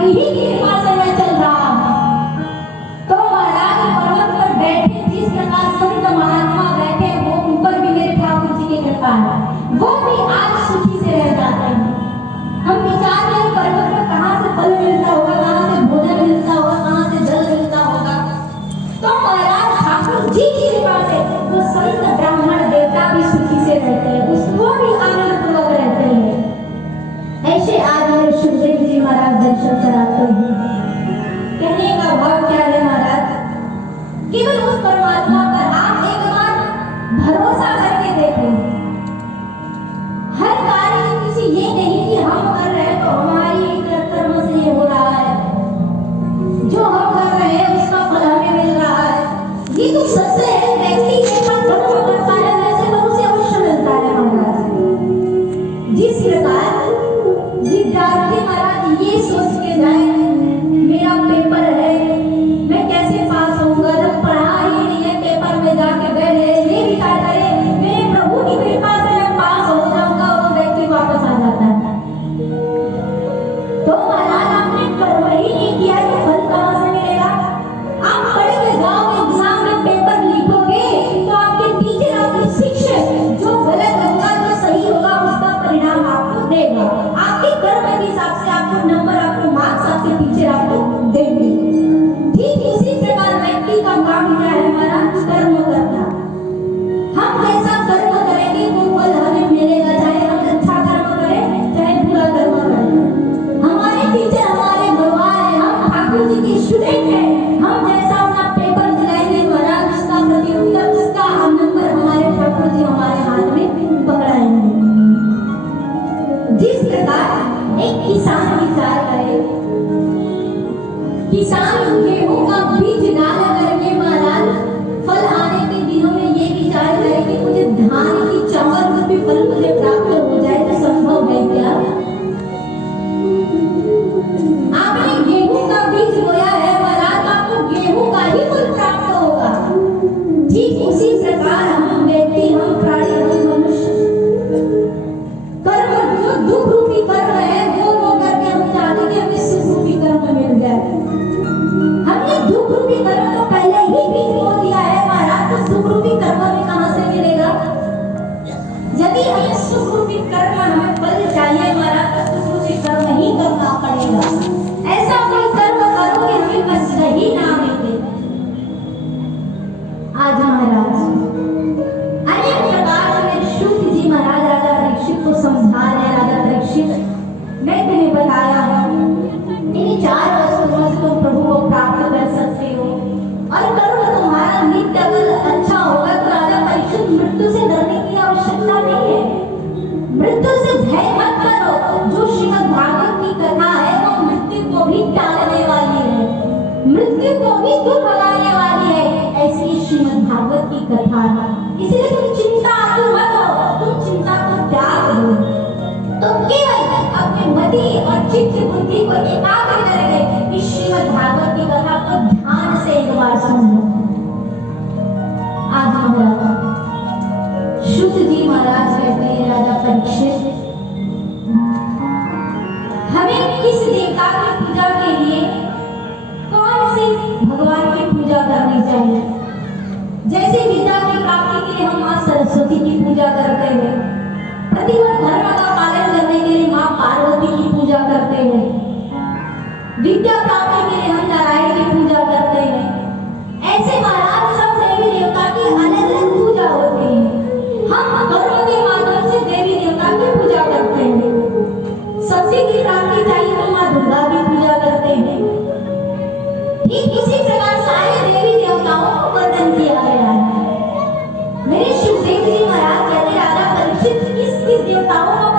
की ही कृपा से मैं चल रहा हूं। तो महाराज पर्वत पर बैठे जिस प्रकार संत महात्मा बैठे वो ऊपर भी मेरे ठाकुर जी की कृपा है, वो भी आज सुखी से रह जाते हैं। हम विचार में पर्वत पर कहां से फल मिलता होगा, कहां से भोजन मिलता होगा, कहां से जल मिलता होगा। तो महाराज ठाकुर जी की कृपा से वो संत ब्राह्मण देवता भी सुखी से रहते हैं, उसको भी आनंद पूर्वक रहते हैं। ऐसे आज मेरे सुखदेव जी महाराज दर्शन कराते हैं। कहने का भाव क्या है महाराज, केवल उस परमात्मा पर आप एक बार भरोसा करके देखें। हर कार्य किसी ये नहीं कि हम कर रहे हैं तो हमारी कर्म से ये हो रहा है, जो हम कर रहे हैं उसका फल हमें मिल रहा है। ये तो सच है, व्यक्ति के पास कर्म करता है वैसे तो उसे अवश्य मिलता है महाराज। जिस प्रकार विद्यार्थी महाराज ये सोच के जाए मेरा पेपर है, मैं कैसे पास होऊंगा, जब पढ़ा ही नहीं है पेपर में जाके बैठे ये विचार करे मेरे प्रभु की कृपा से मैं पास हो जाऊंगा, और वो व्यक्ति वापस आ जाता है। तो महाराज आपने कर्म ही नहीं किया तो फल कहां से मिलेगा। आप पढ़ के जाओगे, एग्जाम में पेपर लिखोगे तो आपके टीचर आपके शिक्षक जो गलत होगा जो सही होगा उसका परिणाम आपको देगा। आपके कर्म के हिसाब से आपको नंबर, आपको मार्क्स आपके टीचर आपको देंगे। ठीक उसी प्रकार व्यक्ति का काम क्या है हमारा, कर्म करना। हम जैसा कर्म करेंगे वो फल हमें मिलेगा, चाहे हम अच्छा कर्म करें चाहे बुरा कर्म करें। हमारे टीचर हमारे भगवान है, हम ठाकुर जी के स्टूडेंट हैं। हम जैसा अपना पेपर दिलाएंगे महाराज उसका प्रतिउत्तर, उसका नंबर हमारे ठाकुर जी हमारे हाथ में पकड़ाएंगे। जिस प्रकार एक किसान विचार करे, किसान गेहूं का बीज डाल करके महाराज फल आने के दिनों में ये विचार करे कि मुझे धान की चावल में भी फल मुझे प्राप्त हो जाए, तो संभव है क्या। आपने गेहूं का बीज बोया है महाराज, आपको गेहूं का ही फल प्राप्त होगा। ठीक उसी प्रकार हम व्यक्ति, हम प्राणी, हम मनुष्य कर्म, जो दुख रूपी कर्म है वो करके हम चाहते कि हमें सुख रूपी कर्म मिल जाए। हमने दुख रूपी कर्म तो पहले ही बीज बो दिया है महाराज, तो सुख रूपी कर्म भी कहां से मिलेगा। यदि हमें सुख रूपी कर्म, हमें फल चाहिए महाराज, तो सुख रूपी कर्म ही करना पड़ेगा। ऐसा कोई कर्म करो कि हमें बस ही ना मिले। आज महाराज अनेक प्रकार से मेरे शुद्ध जी महाराज राजा परीक्षित को समझा रहे। राजा परीक्षित, मैं तुम्हें बताया इन 4 वस्तुओं से तुम प्रभु को प्राप्त कर सकते हो, और कर्म तुम्हारा नित्य अगर अच्छा होगा तो राजा परीक्षित मृत्यु से डरने की आवश्यकता नहीं है। मृत्यु से भय मत करो। जो श्रीमद् भागवत की कथा है वो मृत्यु को भी टालने वाली है, मृत्यु को भी दूर भगाने वाली है। ऐसी श्रीमद् भागवत की कथा है, इसलिए तुम चिंता मत हो, तुम चिंता को त्याग दो। तुम केवल अपने मति और चित्त बुद्धि को एकाग्र करके इस श्रीमद् भागवत की कथा को ध्यान से एक बार सुन लो। आज महाराज शुद्ध जी महाराज कहते हैं, राजा परीक्षित, हमें किस देवता की पूजा के लिए कौन सी भगवान की पूजा करनी चाहिए। जैसे विद्या की प्राप्ति के लिए हम माँ सरस्वती की पूजा करते हैं, प्रतिवर्ष धर्म का पालन करने के लिए माँ पार्वती की पूजा करते हैं, विद्या प्राप्ति के लिए हम नारायण की पूजा करते हैं। ऐसे महाराज सब देवी देवता की अलग अलग पूजा होती है। हम कर्म के माध्यम से देवी देवता की पूजा करते हैं। सब्जी की प्राप्ति चाहिए तो माँ दुर्गा की पूजा करते हैं। ठीक इसी प्रकार सारे देवी देवताओं को वर्णन किया गया है। मेरे सुखदेव जी महाराज कहते राजा परीक्षित किस किस देवताओं को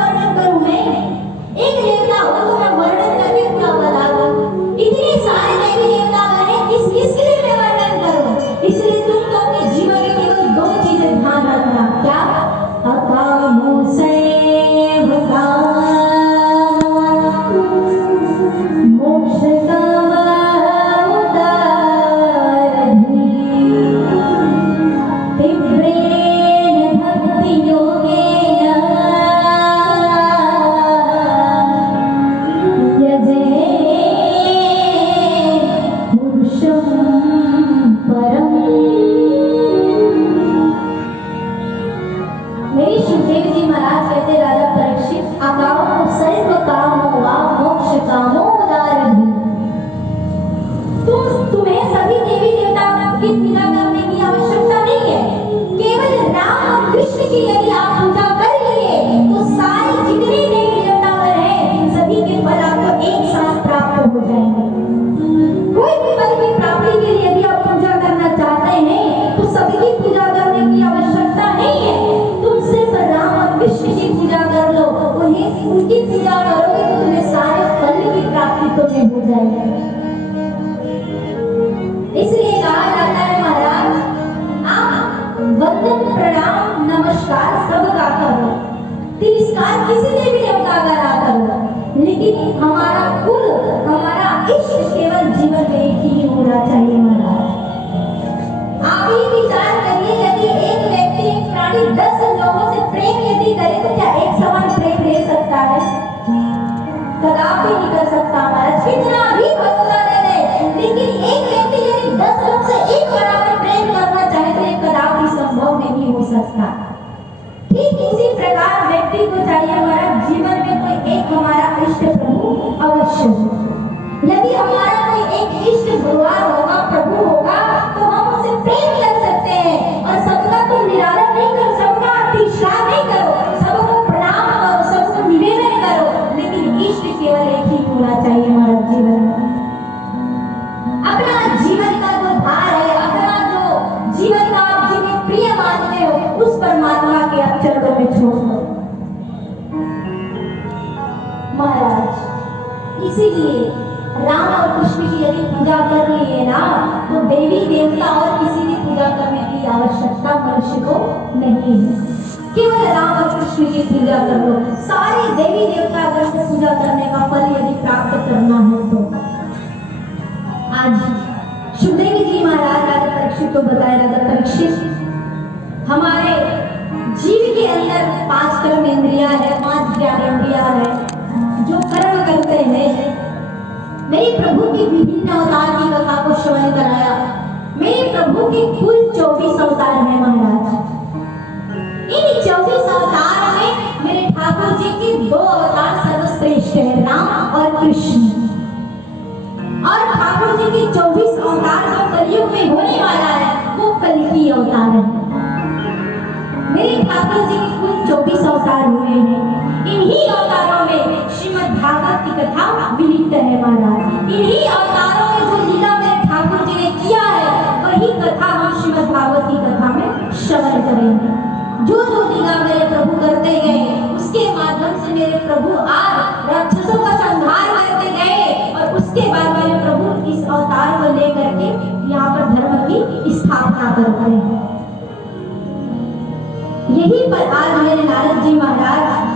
की पूजा करने की आवश्यकता नहीं है। केवल राम और कृष्ण की यदि आप पूजा कर लिए तो सारे जितने देवी देवता हैं इन सभी के फल आपको एक साथ प्राप्त हो जाएंगे। कोई भी फल की प्राप्ति के लिए यदि आप पूजा करना चाहते हैं तो सबकी पूजा करने की आवश्यकता नहीं है। तुम सिर्फ राम और कृष्ण की पूजा कर लो, उन्हें उनकी पूजा करोगे तो तुम्हें सारे फल की प्राप्ति तुम्हें हो जाएगी। इसलिए कहा जाता है महाराज, आप वंदन प्रणाम नमस्कार सबका करो, तिरस्कार किसी देवी देवता का ना करो, लेकिन हमारा कुल हमारा इष्ट केवल जीवन में एक ही होना चाहिए महाराज। आप ही विचार करिए, यदि एक व्यक्ति एक प्राणी 10 लोगों से प्रेम यदि करे तो क्या एक समान प्रेम ले सकता है? कदापि नहीं कर सकता महाराज, कितना भी भरोसा दे दे, लेकिन एक व्यक्ति यदि 10 लोग से एक बराबर प्रेम करना चाहे तो ये कदापि संभव नहीं हो सकता। ठीक इसी प्रकार व्यक्ति को चाहिए हमारा जीवन में कोई एक हमारा इष्ट प्रभु अवश्य हो। यदि हमारा कोई एक इष्ट भगवान होगा, प्रभु होगा, तो हम उनसे प्रेम कर सकते हैं। और सबका तुम निरादर नहीं करो, सबका अतिश्राव नहीं करो, सबको प्रणाम करो, सबको निवेदन करो, लेकिन इष्ट केवल एक ही होना चाहिए हमारा जीवन में। अपना जीवन का जो भार है, अपना जो जीवन का आप जिन्हें प्रिय मानते हो, उस परमात्मा के आप चरणों में छोड़ दो महाराज। इसीलिए राम और कृष्ण की यदि पूजा कर लिए ना तो देवी देवता और किसी की पूजा करने की आवश्यकता मनुष्य को नहीं है। केवल राम और कृष्ण की पूजा कर लो, सारे देवी देवता अगर से पूजा करने का फल यदि प्राप्त करना है तो। आज सुखदेव जी महाराज राजा परीक्षित को बताया, राजा परीक्षित हमारे जीव के अंदर 5 कर्म इंद्रियां है, 5 ज्ञानेंद्रियां है जो कर्म करते हैं। मेरे प्रभु की विभिन्न अवतार की कथा को श्रवण कराया। मेरे प्रभु के कुल 24 अवतार हैं महाराज। इन 24 अवतार में मेरे ठाकुर जी के 2 अवतार सर्वश्रेष्ठ हैं, राम और कृष्ण। और ठाकुर जी के 24 अवतार जो कलयुग में होने वाला है वो कल्कि अवतार है। मेरे ठाकुर जी के कुल 24 अवतार हुए हैं। इन्हीं अवतारों में श्रीमद् भागवत की कथा विलिप्त है महाराज। इन्हीं अवतारों में जो लीला मेरे ठाकुर जी ने किया है वही कथा हम श्रीमद् भागवत की कथा में श्रवण करेंगे। जो जो लीला मेरे प्रभु करते गए उसके माध्यम से मेरे प्रभु आज राक्षसों का संहार करते गए और उसके बाद मेरे प्रभु इस अवतार को लेकर के यहाँ पर धर्म की स्थापना करते हैं। यही पर आज मेरे नारद जी महाराज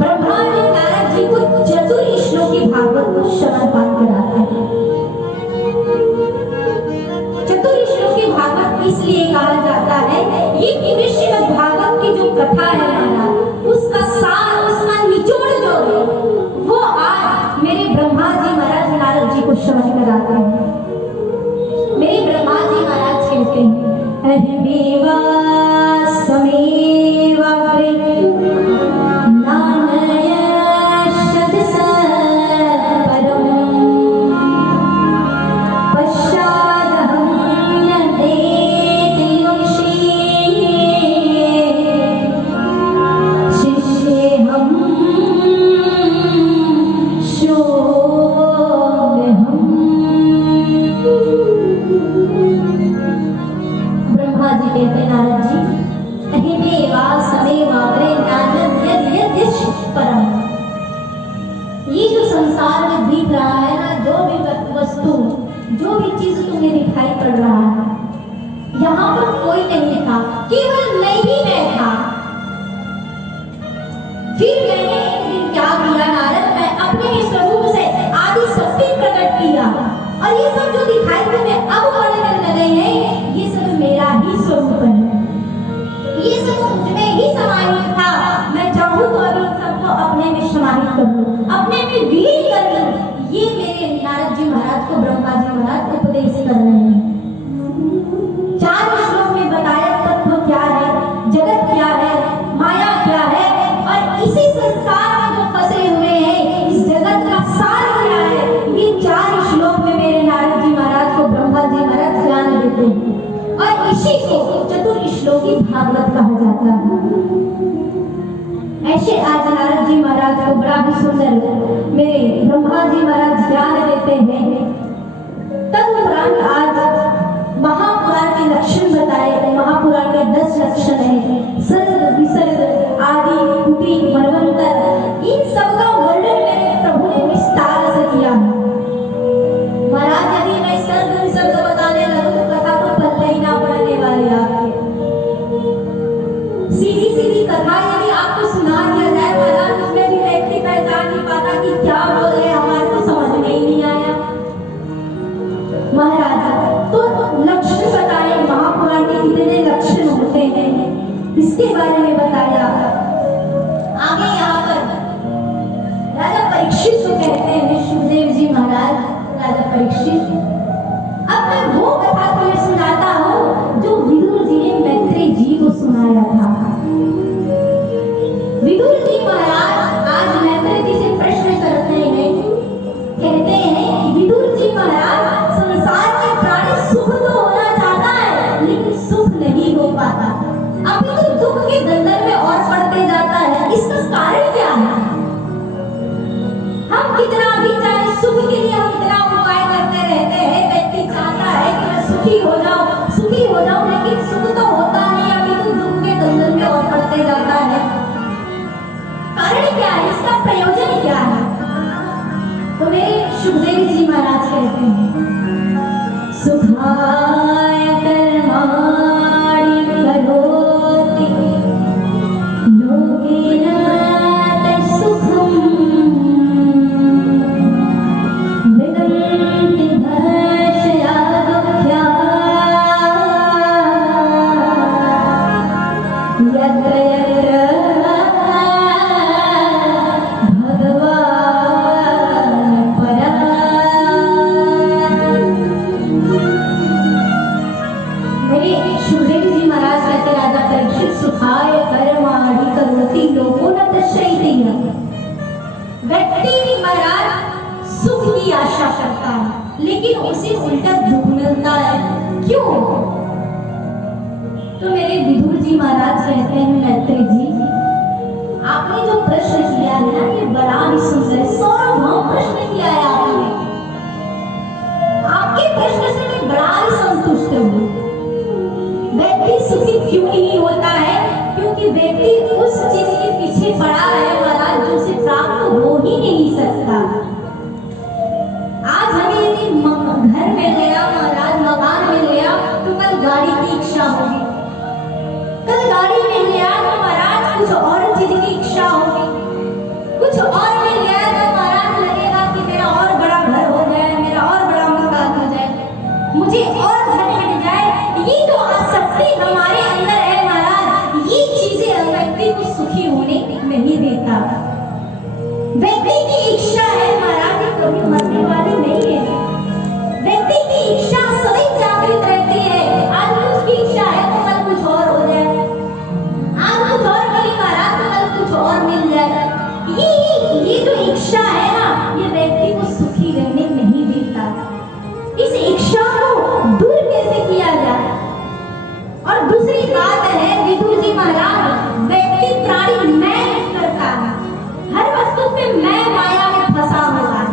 ब्रह्मा ने नारद जी को चतुर श्लोकी भागवत को श्रवण पाठ कराते हैं। चतुर श्लोकी भागवत इसलिए कहा जाता है ये कि श्रीमद् भागवत की जो कथा है महाराज, उसका सार, उसका निचोड़ जो है वो आज मेरे ब्रह्मा जी महाराज नारद जी को श्रवण कराते हैं। मेरे ब्रह्मा जी महाराज कहते हैं अहमेवा समेवा जो भी चीज तुम्हें दिखाई पड़ रहा है यहाँ पर कोई नहीं था, केवल मैं ही मैं था। फिर मैंने एक दिन क्या किया नारद, मैं अपने स्वरूप से आदि शक्ति प्रकट किया और ये सब जो दिखाई तुम्हें अब पड़ने लगे हैं ये सब मेरा ही स्वरूप है, ये सब मुझमें ही समाहित था। मैं चाहूँ तो अभी सबको अपने में समाहित कर लूं, अपने में विलीन कर लूं। ये मेरे नारद जी महाराज को ब्रह्मा जी महाराज उपदेश कर रहे हैं। 4 श्लोक में बताया तत्व क्या है, जगत क्या है, माया क्या है और इसी संसार में जो फंसे हुए हैं इस जगत का सार क्या है। ये 4 श्लोक में मेरे नारद जी महाराज को ब्रह्मा जी महाराज ज्ञान देते उसी को चतुर्श्लोकी भागवत कहा जाता है। ऐसे आज नारद जी महाराज को बड़ा ही सुंदर मेरे ब्रह्मा जी महाराज ज्ञान देते हैं। तदुपरांत आज महापुराण के लक्षण बताए। महापुराण के 10 लक्षण हैं। सर्ग विसर्ग आदि कुटी मनवंतर इन सब का वर्णन मेरे प्रभु ने विस्तार से किया है। महाराज यदि मैं सर्ग विसर्ग बताने लगूं तो कथा तो पल्ले ही ना पड़ने वाली आपके। सीधी सीधी कथा यदि आपको सुना दिया जाए महाराज उसमें भी व्यक्ति पहचान नहीं पाता कि क्या बोल रहे, हमारे को समझ में ही नहीं आया। महाराज तो लक्षण बताए, महापुराण के कितने लक्षण होते हैं इसके बारे में बताया। आगे यहाँ पर राजा परीक्षित को कहते हैं सुखदेव जी महाराज, राजा परीक्षित। अब मैं वो कथा तुम्हें सुनाता हूँ जो विदुर जी ने मैत्रेय जी को सुनाया था। विदुर जी महाराज आज मैत्रेय जी से प्रश्न करते हैं, कहते हैं विदुर जी महाराज संसार के प्राणी सुख तो होना चाहता है लेकिन सुख नहीं हो पाता, अभी तो दुख के दलदल में और पड़ते जाता है, इसका कारण क्या है? हम कितना भी चाहे सुख के लिए हम इतना उपाय करते रहते हैं, व्यक्ति चाहता है कि मैं सुखी हो जाऊं लेकिन सुख तो होता नहीं, अभी तो दुख के दलदल में और पड़ते जाता है। कारण क्या है? इसका प्रयोजन क्या है? तो मेरे सुखदेव जी महाराज कहते हैं सुखाय कर्माणि करोति लोकेन तत्सुखम् विदन्ति भर्षया दुःख्या यत्र यत्र व्यक्ति महाराज सुख की आशा करता है लेकिन उसे उल्टा दुख मिलता है, क्यों? तो मेरे विदुर जी महाराज कहते हैं मैत्रेय जी आपने जो प्रश्न किया है ना ये बड़ा ही सुंदर सार्वभौम प्रश्न किया है आपने। आपके प्रश्न से मैं बड़ा ही संतुष्ट हूँ। व्यक्ति सुखी क्यों नहीं होता है? क्योंकि व्यक्ति उस चीज के पीछे पड़ा है महाराज जो उसे प्राप्त हो ही नहीं सकता। आज हमें यदि घर मिल गया महाराज, मकान मिल गया तो कल गाड़ी की इच्छा होगी, कल गाड़ी मिल गया तो महाराज कुछ और चीज की इच्छा होगी, कुछ और मिल गया तो महाराज लगेगा कि मेरा और बड़ा घर हो जाए, मेरा और बड़ा मकान हो जाए, मुझे और घर मिल जाए। ये जो आसक्ति हमारे अंदर है महाराज, ये चीजें व्यक्ति को सुखी होने नहीं देता। व्यक्ति की इच्छा है महाराज कभी मरने वाली नहीं है, व्यक्ति की इच्छा सदैव जागृत रहती है। आज उसकी इच्छा है तो कल कुछ और हो जाए, आज कुछ और मिली महाराज तो कल कुछ और मिल जाए। ये जो इच्छा है ना ये व्यक्ति को सुखी रहने नहीं देता। इस इच्छा को दूर कैसे किया जाए? और दूसरी बात है विदुर जी महाराज व्यक्ति प्राणी मैं करता है, हर वस्तु पे मैं माया में फंसा हुआ है।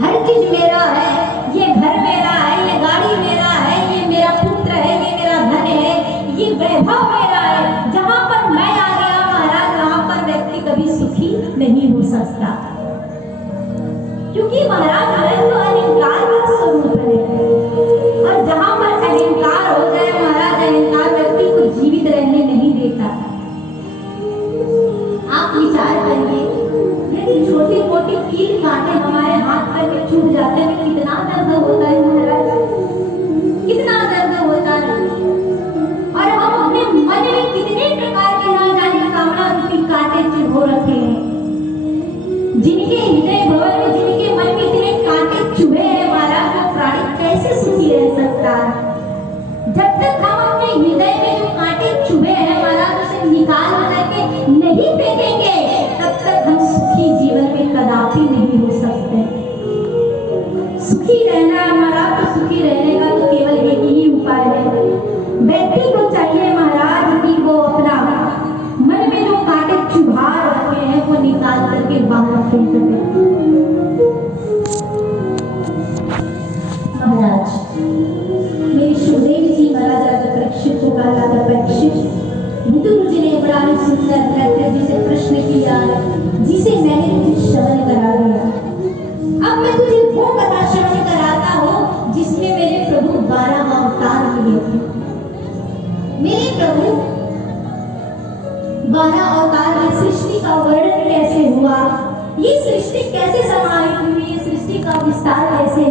हर चीज मेरा है, ये घर मेरा है, ये गाड़ी मेरा है, ये मेरा पुत्र है, ये मेरा धन है, ये वैभव मेरा है। जहां पर मैं आ गया महाराज वहां पर व्यक्ति कभी सुखी नहीं हो सकता, क्योंकि महाराज है तो अहंकार का स्वरूप है। और जहां पर अहंकार हो जाए महाराज, अहंकार व्यक्ति को जीवित रहने नहीं देता। आप विचार करिए यदि छोटी मोटी कील कांटे हमारे हाथ पैर में छूट जाते हैं कितना दर्द होता है महाराज, कितना दर्द होता है। और हम अपने मन में कितने प्रकार के ना जाने कामना रूपी कांटे चुभो रखे हैं, जिनके हृदय भवन में जिनके मन में इतने कांटे चुभे हैं महाराज वो प्राणी कैसे सुखी रह सकता है? जब तक हम अपने हृदय में जो कांटे चुभे हैं महाराज उसे निकाल करके नहीं फेंकेंगे तब तक हम सुखी जीवन में कदापि नहीं हो सकते। सुखी रहना हमारा तो सुखी रहने का तो केवल एक ही उपाय है,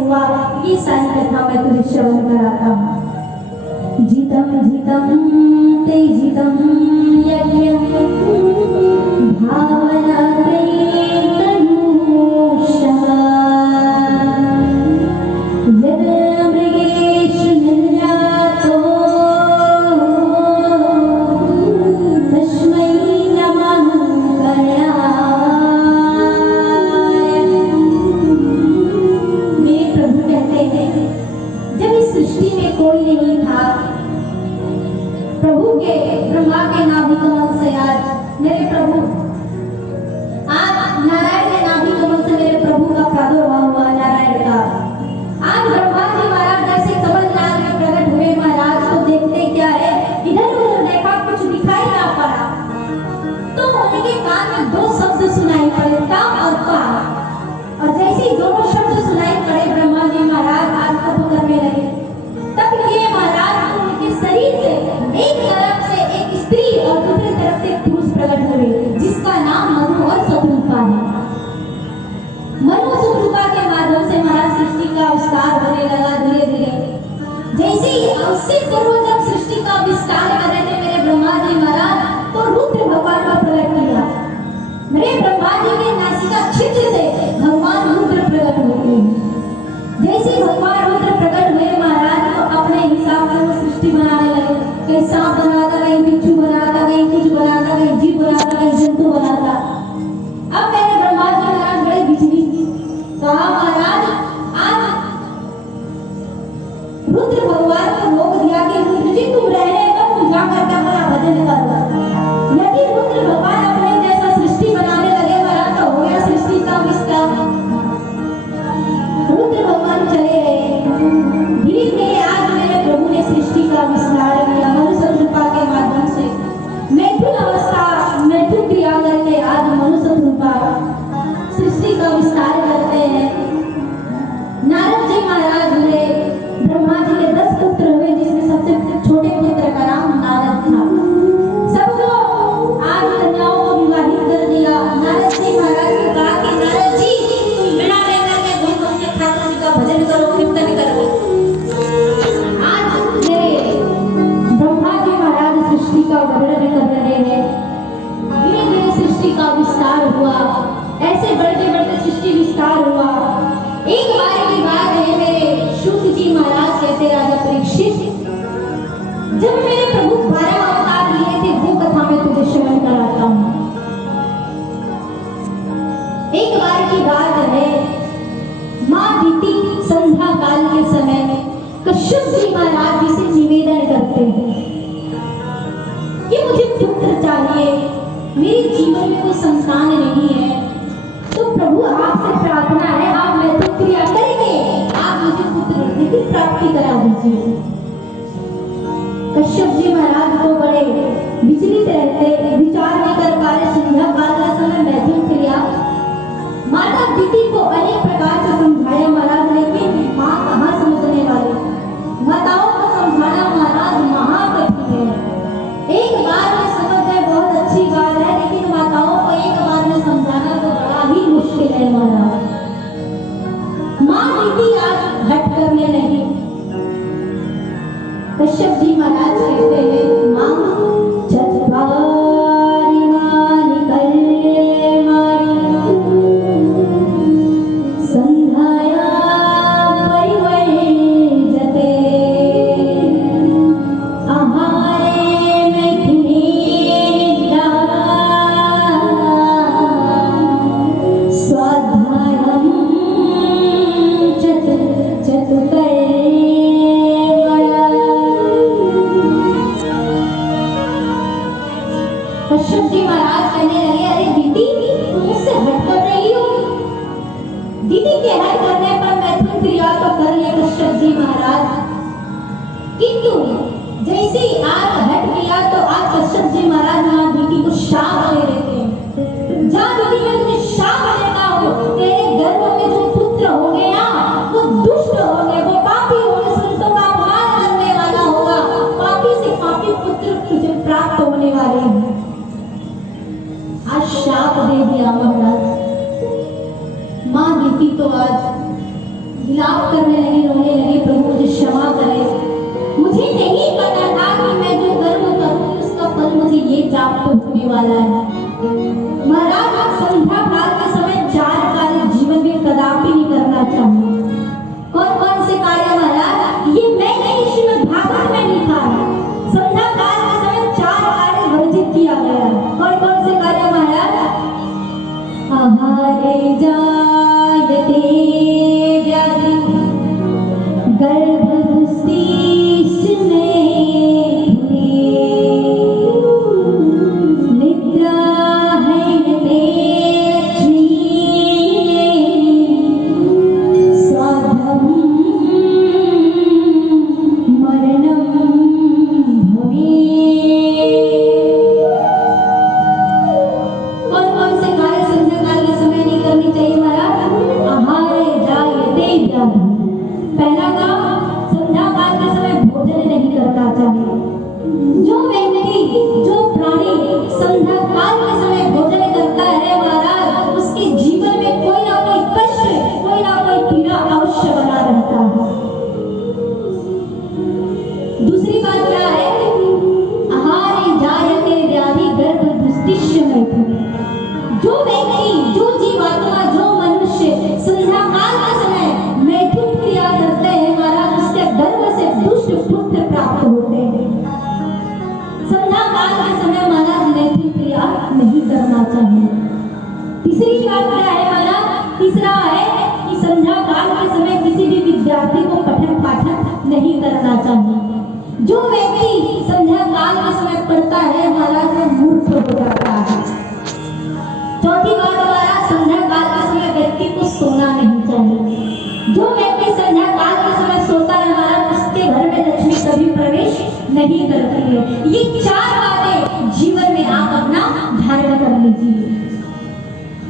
हुआ ये सारी कथा मैं तुझे श्रवण कराता हूँ। जितम जितम ते जितम यज्ञ भावना ब्रह्मा के नाभि कमल से आज मेरे प्रभु आज नारायण के नाभि कमल से मेरे प्रभु का प्रादुर्भाव हुआ नारायण का। आज ब्रह्मा जी महाराज जैसे कमलनाथ में प्रकट हुए महाराज तो देखते क्या है, इधर उधर देखा कुछ दिखाई ना पड़ा तो उनके कान में दो शब्द सुनाई पड़े, काम और पाप। और जैसे ही दोनों शब्द सुनाई पड़े ब्रह्मा जी महाराज आज तप करने लगे। तब ये महाराज उनके शरीर से एक तरफ से एक स्त्री और दूसरी तरफ से पुरुष प्रकट हुए जिसका नाम मनु और शत्रुपा है। मनु शत्रुपा के माध्यम से महाराज सृष्टि का विस्तार होने लगा धीरे धीरे। जैसे ही उससे पूर्व जब सृष्टि का विस्तार कर रहे थे मेरे ब्रह्मा जी महाराज तो रुद्र भगवान का प्रकट किया। मेरे ब्रह्मा जी के नासिका छिद्र से भगवान रुद्र प्रकट होते हैं। जैसे भगवान रुद्र प्रकट हुए महाराज तो अपने हिसाब से वो सृष्टि बनाने लगे। कहीं सांप बनाता, कहीं बिच्छू बनाता, कहीं कुछ बनाता, कहीं जीव बनाता, कहीं जंतु बनाता। अब मेरे ब्रह्मा जी महाराज बड़े बिजली कहा महाराज आज रुद्र भगवान को रोक दिया कि रुद्र जी तुम रहने दो, तुम जा करके अपना भजन करो। यदि रुद्र भगवान अपने जैसा सृष्टि बनाने लगे महाराज तो हो गया सृष्टि का विस्तार। रुद्र भगवान चले गए। धीरे धीरे आज मेरे प्रभु ने सृष्टि का विस्तार किया मनुष्य रूपा के माध्यम से। मैथुन अवस्था मैथुन क्रिया करके आज मनुष्य रूपा सृष्टि का विस्तार करते हैं। नारद जी महाराज हुए, ब्रह्मा जी के 10 पुत्र हुए जिसमें सबसे छोटे पुत्र का नाम नारद था। सबको आज कन्याओं को विवाहित कर दिया। नारद जी महाराज ने कहा कि नारद जी तुम बिना लेकर के धूम से ठाकुर जी का भजन करो, कीर्तन करो। आज मेरे ब्रह्मा जी महाराज सृष्टि का वर्णन कर रहे हैं। धीरे धीरे सृष्टि का विस्तार हुआ, ऐसे बढ़ते बढ़ते सृष्टि विस्तार हुआ। एक बार की बात है मेरे शुक जी महाराज कहते राजा परीक्षित जब मेरे प्रभु 12 अवतार लिए थे वो कथा मैं तुझे श्रवण कराता हूँ। एक बार की बात है माँ दीति संध्या काल के समय कश्यप जी महाराज जी से निवेदन करते हैं कि मुझे पुत्र चाहिए, मेरे जीवन में कोई संतान नहीं है तो प्रभु आपसे प्रार्थना है आप मैथुन क्रिया करेंगे, आप मुझे पुत्र की प्राप्ति करा दीजिए। कश्यप जी महाराज तो बड़े विचलित रहते, विचार नहीं कर पा रहे। संध्या काल का समय मैथुन क्रिया माता दीति को अनेक प्रकार से समझाया महाराज, लेकिन माँ कहाँ समझने वाली। माताओं को समझाना महाराज महाकठिन है। एक बार में समझ गए बहुत अच्छी बात है, लेकिन माताओं को एक बार में समझाना तो बड़ा ही मुश्किल है महाराज। माँ दीदी आज हट करने लगी। कश्यप जी महाराज कहते हैं माँ कश्यप जी महाराज कहने लगे अरे दीदी तुम मुझसे हट कर रही हो। दीदी के हट करने पर मैथुन क्रिया तो कर ले कश्यप जी महाराज, किंतु जैसे ही आज हट किया तो आज कश्यप जी महाराज माँ दीदी को शाप दे देते हैं। जहाँ दीदी मैं तुझे शाप देता हूँ, तेरे गर्भ में जो पुत्र होंगे ना वो दुष्ट होंगे, वो पापी होंगे, संतों का अपमान करने वाला होगा, पापी से पापी पुत्र तुझे प्राप्त होने वाले हैं। आज शाप दे दिया महाराज। माँ दीदी तो आज विलाप करने लगे, रोने लगे, प्रभु मुझे क्षमा करे, मुझे नहीं पता था कि मैं जो कर्म करूंगी उसका फल मुझे ये प्राप्त होने वाला है। महाराज आप संध्या काल के समय 4 कार्य जीवन में कदापि नहीं करना चाहिए। कौन कौन से कार्य महाराज? ये मैं नहीं, श्रीमद् भागवत में लिखा है। संध्या काल के समय 4 कार्य वर्जित किया गया है। कौन कौन से कार्य महाराज? आहारे जायते व्याधि गर्भस्थीष्ठ में निद्रा हैते लक्ष्मी स्वाधम मरणम भवेत्। कौन कौन से कार्य संध्या काल के समय नहीं करनी चाहिए महाराज? आहारे जायते व्याधि, पहला काम संध्या काल के समय भोजन नहीं करना चाहिए। जो व्यक्ति, जो प्राणी संध्या काल के समय भोजन करता है महाराज, उसके जीवन में कोई ना कोई कष्ट, कोई ना कोई पीड़ा अवश्य बना रहता है। दूसरी बात क्या है? आहारे जायते व्याधि गर्भस्थीष्ठ में, जो व्यक्ति, जो जीवात्मा, जो मनुष्य संध्या काल के समय मैथुन क्रिया करते हैं महाराज, उसके गर्भ से दुष्ट पुत्र प्राप्त होते हैं। संध्या काल के समय महाराज मैथुन क्रिया नहीं करना चाहिए। तीसरी बात क्या है महाराज? तीसरा है कि संध्या काल के समय किसी भी विद्यार्थी को पठन पाठन नहीं करना चाहिए। जो व्यक्ति संध्या काल के समय पढ़ता है महाराज वो मूर्ख हो जाता है। चौथी बात हमारा, संध्या काल के समय व्यक्ति को सोना नहीं चाहिए। जो व्यक्ति संध्या काल के समय सोता है महाराज, उसके घर में लक्ष्मी कभी प्रवेश नहीं करती है। ये 4 बातें जीवन में आप अपना धारण कर लीजिए,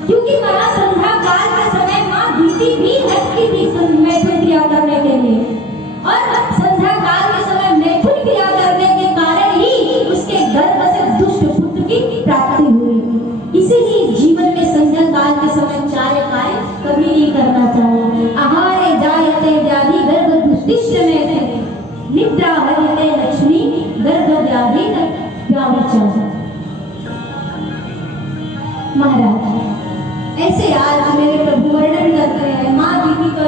क्योंकि महाराज संध्या काल के समय माँ दीदी भी हटती थी मैथुन क्रिया करने के लिए, और संध्या काल के समय मैथुन क्रिया करने के कारण ही उसके गर्भ से दुष्ट पुत्र की प्राप्ति हुई। इसीलिए जीवन में संध्या काल के समय 4 कार्य कभी नहीं करना चाहिए। आहारे जायते व्याधि गर्भस्थीष्ठ में निद्रा हैते लक्ष्मी गर्भ व्याधि व्याविचा। महाराज ऐसे आज मेरे प्रभु वर्णन करते हैं, माँ दीदी को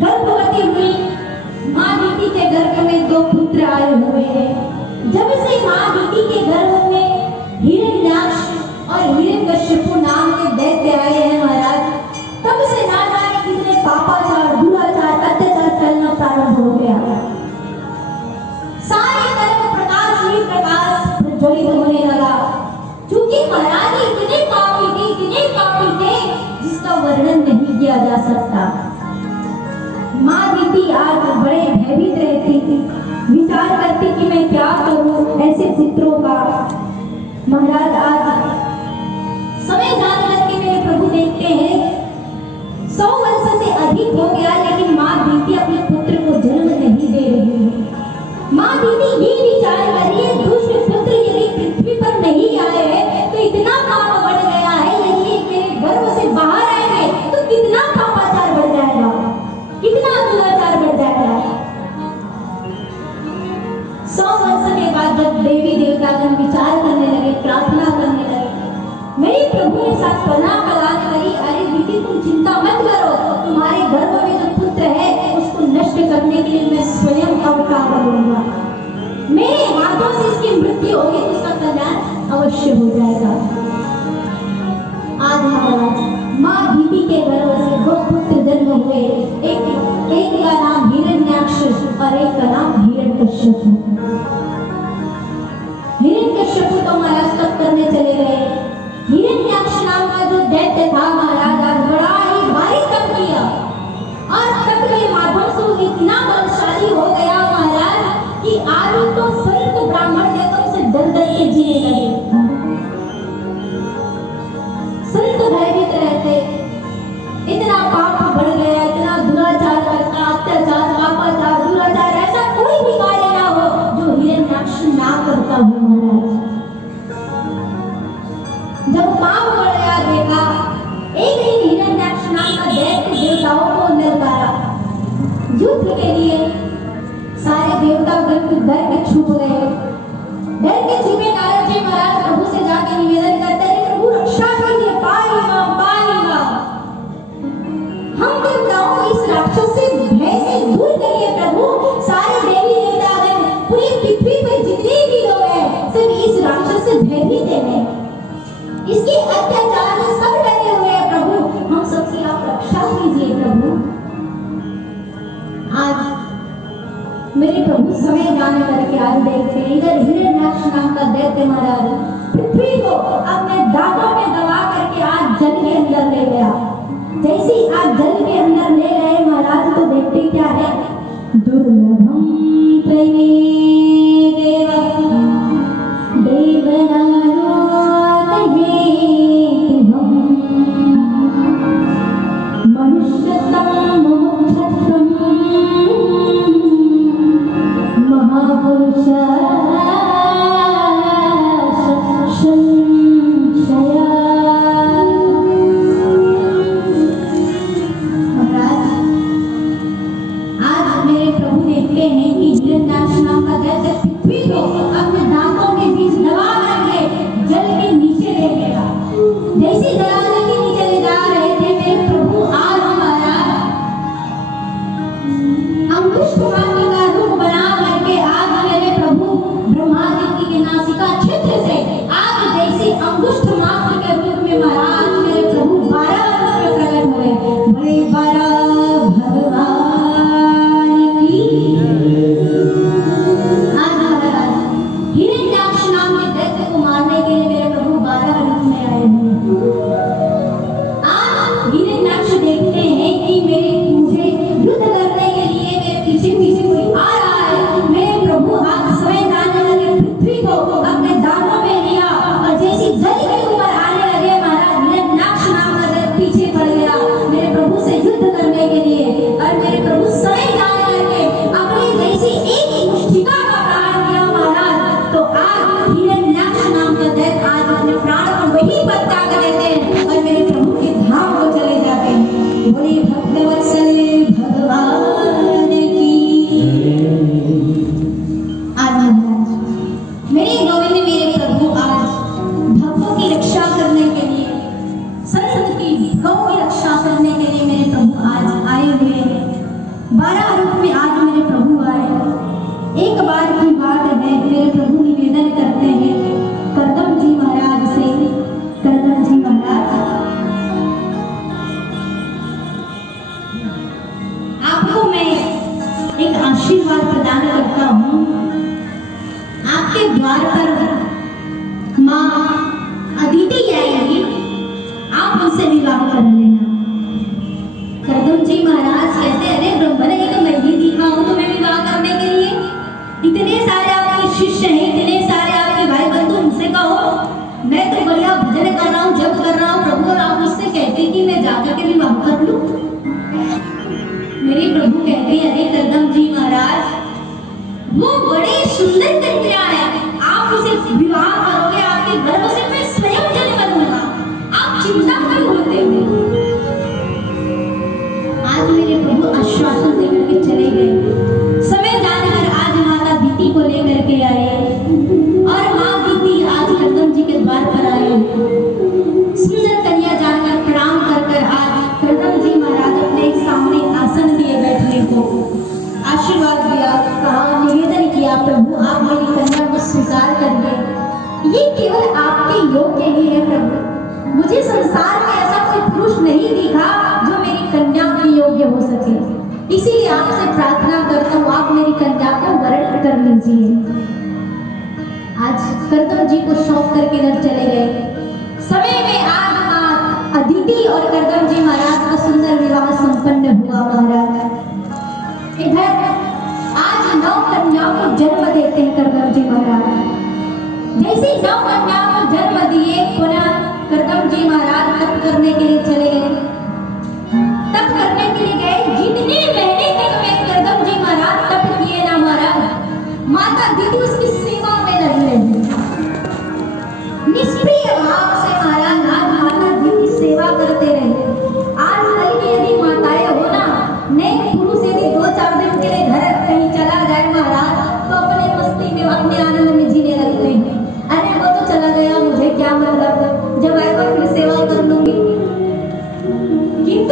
गर्भवती हुई, माँ दीदी के गर्भ में 2 पुत्र आए हुए हैं। जब से माँ दीदी के गर्भ में हिरण्याक्ष और हिरण्यकश्यपु नाम के दैत्य आए हैं महाराज, तब से ना जाने कितने पापाचार, दुराचार, अत्याचार फैलना प्रारंभ हो गया। सारे तरफ प्रकाश ही प्रकाश प्रज्वलित होने लगा, क्योंकि महाराज इतने पापी थे जिसका वर्णन नहीं किया जा सकता। माँ दीदी आज बड़े भयभीत रहती थी, विचार करती कि मैं क्या करूं ऐसे पुत्रों का। महाराज आज समय जान करके मेरे प्रभु देखते हैं 100 वर्ष से अधिक हो गया, लेकिन माँ दीदी अपने पुत्र को जन्म नहीं दे रही है। माँ दीदी ये विचार कर रही है, दुष्ट पुत्र यदि पृथ्वी पर नहीं आए हैं तो इतना पाप बढ़ गया है, यदि ये मेरे गर्भ से बाहर आएंगे तो कितना पापाचार बढ़ जाएगा, कितना दुराचार बढ़ जाएगा। 100 वर्ष के बाद जब देवी देवतागण विचार करने लगे, प्रार्थना करने लगे, मेरे प्रभु ने साथ पनाह प्रदान करी, अरे दीदी तुम चिंता मत करो, तुम्हारे गर्भ में जो पुत्र है उसको नष्ट करने के लिए मैं स्वयं अवतार लूंगा, मेरे हाथों से इसकी मृत्यु होगी तो उसका कल्याण अवश्य हो जाएगा। आज महाराज माँ दीदी के गर्भ से 2 पुत्र जन्म हुए, एक का नाम हिरण्याक्ष और एक का नाम हिरण्यकश्यप। हिरण्यकश्यप तो महाराज तप करने चले गए। हिरण्याक्ष नाम का जो दैत्य था महाराज आज बड़ा ही भारी तप किया, और तप के माध्यम से वो इतना बलशाली हो गया महाराज कि आज तो संत ब्राह्मण देखो उसे डर के जीने लगे। संत भयभीत रहते, इतना पाप बढ़ गया, इतना दुराचार करता, अत्याचार, पापाचार, दुराचार, ऐसा कोई भी कार्य ना हो जो हिरण्याक्ष ना करता हो महाराज। जब पाप बढ़ गया देखा, एक दिन युद्ध के लिए सारे देवता डर के छुप गए। डर के छुपे नारद जी महाराज प्रभु से जाके निवेदन करते हैं, प्रभु रक्षा कीजिए, पानी मां। हम देवताओं को इस राक्षस से भय से दूर करिए प्रभु। सारे देवी देवता पूरी पृथ्वी पर जितने भी लोग हैं सब इस राक्षस से भयभीत हैं, इसके अत्याचार से सब डरे हुए हैं प्रभु, हम सबकी आप रक्षा कीजिए प्रभु। आज मेरे प्रभु समय जान करके आज देखते हैं इधर हिरण्याक्ष नाम का दैत्य महाराज पृथ्वी को अपने दांतों में दबा करके आज जल के अंदर ले गया। जैसे आज जल के अंदर ले गए महाराज तो देखते क्या है, दुर्लभम तये करते रहे। आजकल की यदि माताएं हो ना, नए पुरुष यदि 2-4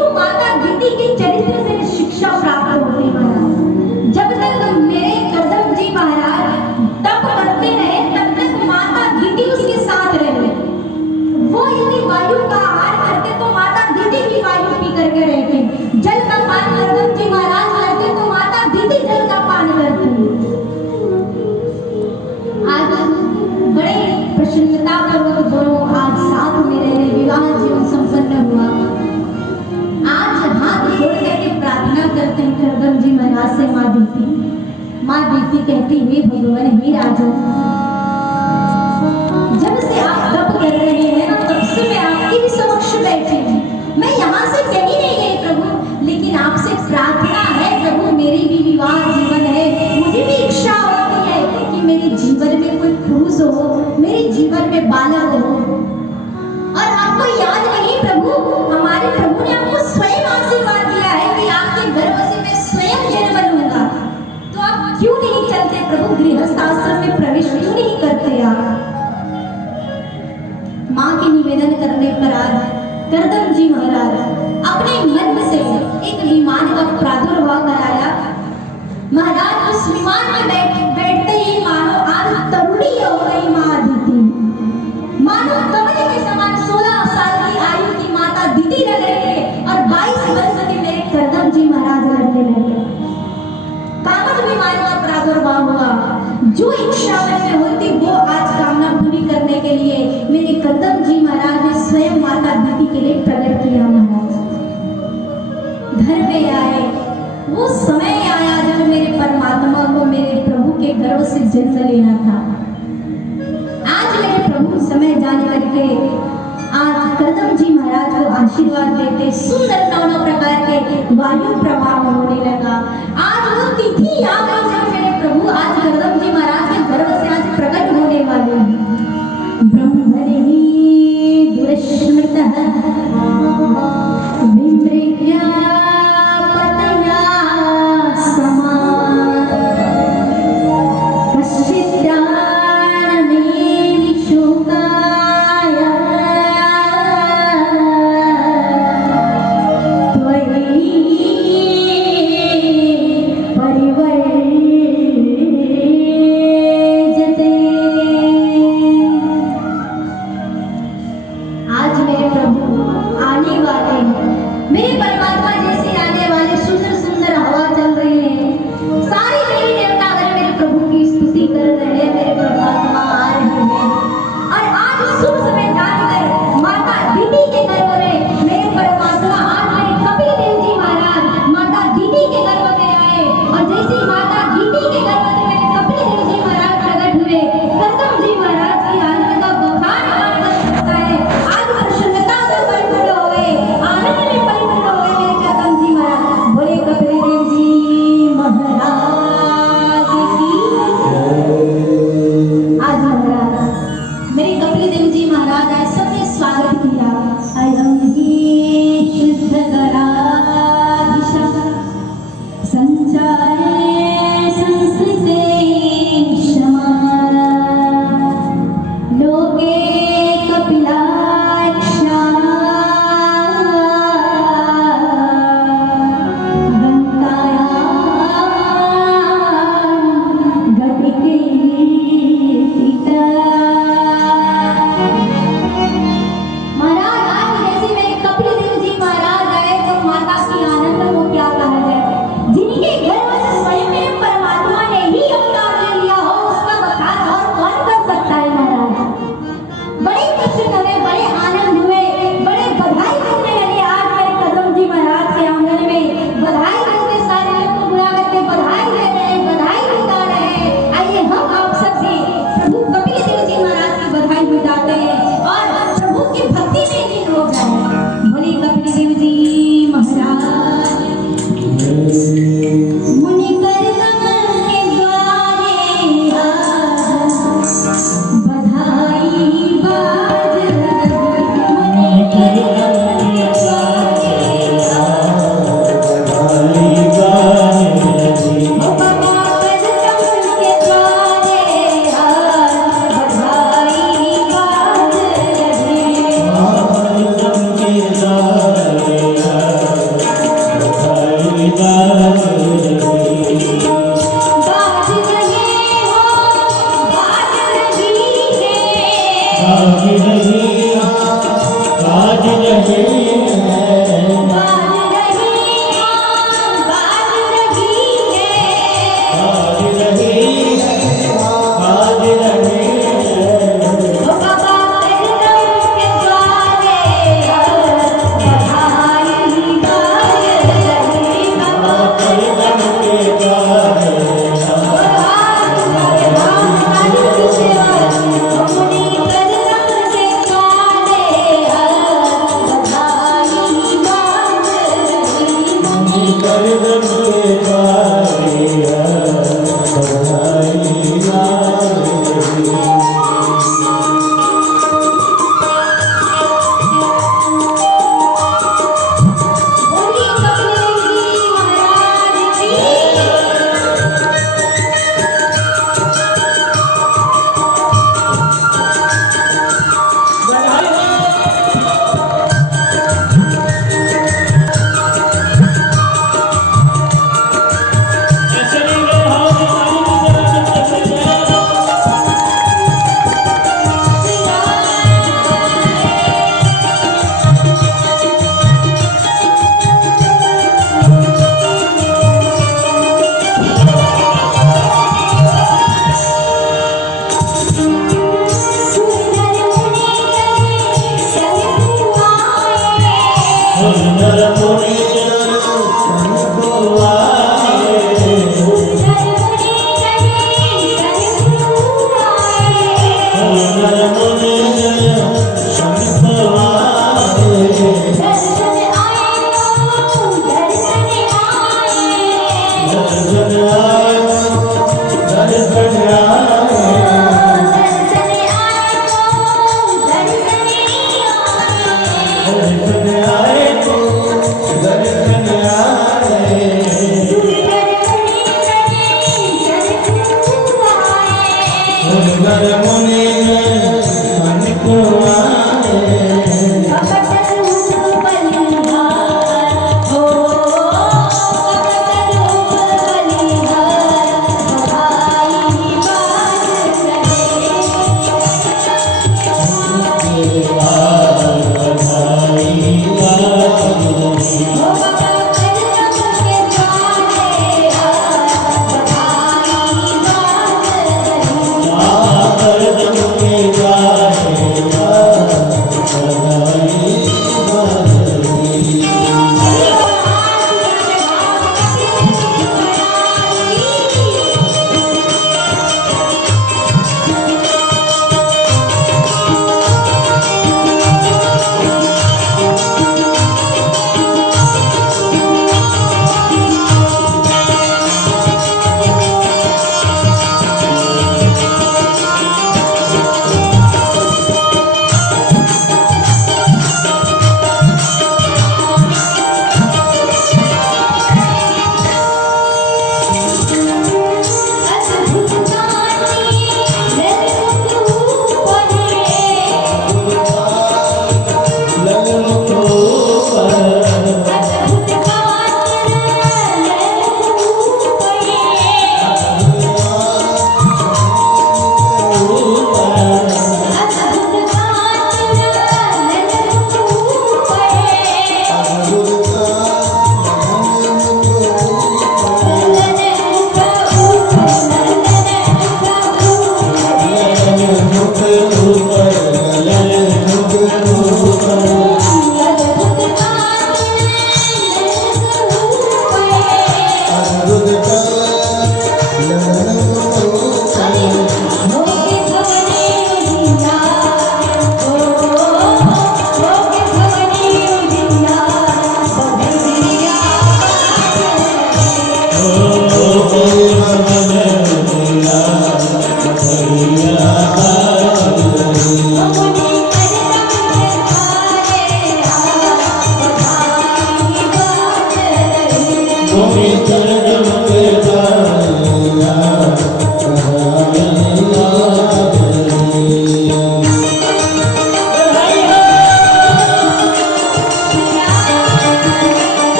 किंतु माता दीदी के चरित्र से शिक्षा प्राप्त होती महाराज। जब तक मेरे करदम जी महाराज तप करते रहे तब तक माता दीदी उसके साथ रहे। वो यदि वायु का आहार करते तो माता दीदी भी वायु पी करके रहते। जल का पान करदम जी महाराज करते तो माता दीदी जल का पान करती। आज बड़े प्रसन्नता पूर्वक दोनों आज साथ में रहे, विवाह जीवन संपन्न हुआ। आज हाथ जोड़ करके प्रार्थना करते हैं करदम जी महाराज से माँ दीदी। माँ दीदी कहती हे भगवान हे राजा, जब से आप तप कर रहे हैं ना तब से मैं आपके भी समक्ष बैठी हूँ। मैं यहाँ से कहीं नहीं गई प्रभु, लेकिन आपसे प्रार्थना है प्रभु, मेरी भी विवाह जीवन है। मुझे भी इच्छा होती है कि मेरे जीवन में कोई पुरुष हो, मेरे जीवन में बालक हो। और आपको याद नहीं प्रभु, हमारे प्रभु ने आपको स्वयं आशीर्वाद दिया है कि आपके गर्भ से मैं स्वयं जन्म लूंगा। तो आप क्यों नहीं चलते प्रभु, गृहस्थ आश्रम में प्रवेश क्यों नहीं करते आप? माँ के निवेदन करने पर आज करदम जी महाराज अपने मन से एक विमान का प्रादुर्भाव कराया। महाराज उस विमान में बैठते ही मानो आज तरुणी हो गई माँ दीदी। मानो कमल के समान 16 साल की आयु की माता दीदी लग रही है और 22 वर्ष के मेरे करदम जी महाराज लगने लगे। कामद विमान का प्रादुर्भाव हुआ। जो इच्छा मन में होती वो आज कामना पूरी करने के लिए मेरे करदम जी महाराज ने स्वयं माता दीदी के लिए प्रकट किया। महाराज घर में आए, वो समय आया जब मेरे परमात्मा को मेरे प्रभु के गर्भ से जन्म लेना था। आज मेरे प्रभु समय जान करके आज करदम जी महाराज को आशीर्वाद देते, सुंदर नाना प्रकार के वायु प्रभाव होने लगा। आज वो तिथि आ गई जब मेरे प्रभु आज करदम जी महाराज के गर्भ से आज प्रकट होने वाले हैं। ब्रह्मणि दुरस्मृतः विमृग्या पतया समान कश्चिद्दान मे विशोकाय त्वयि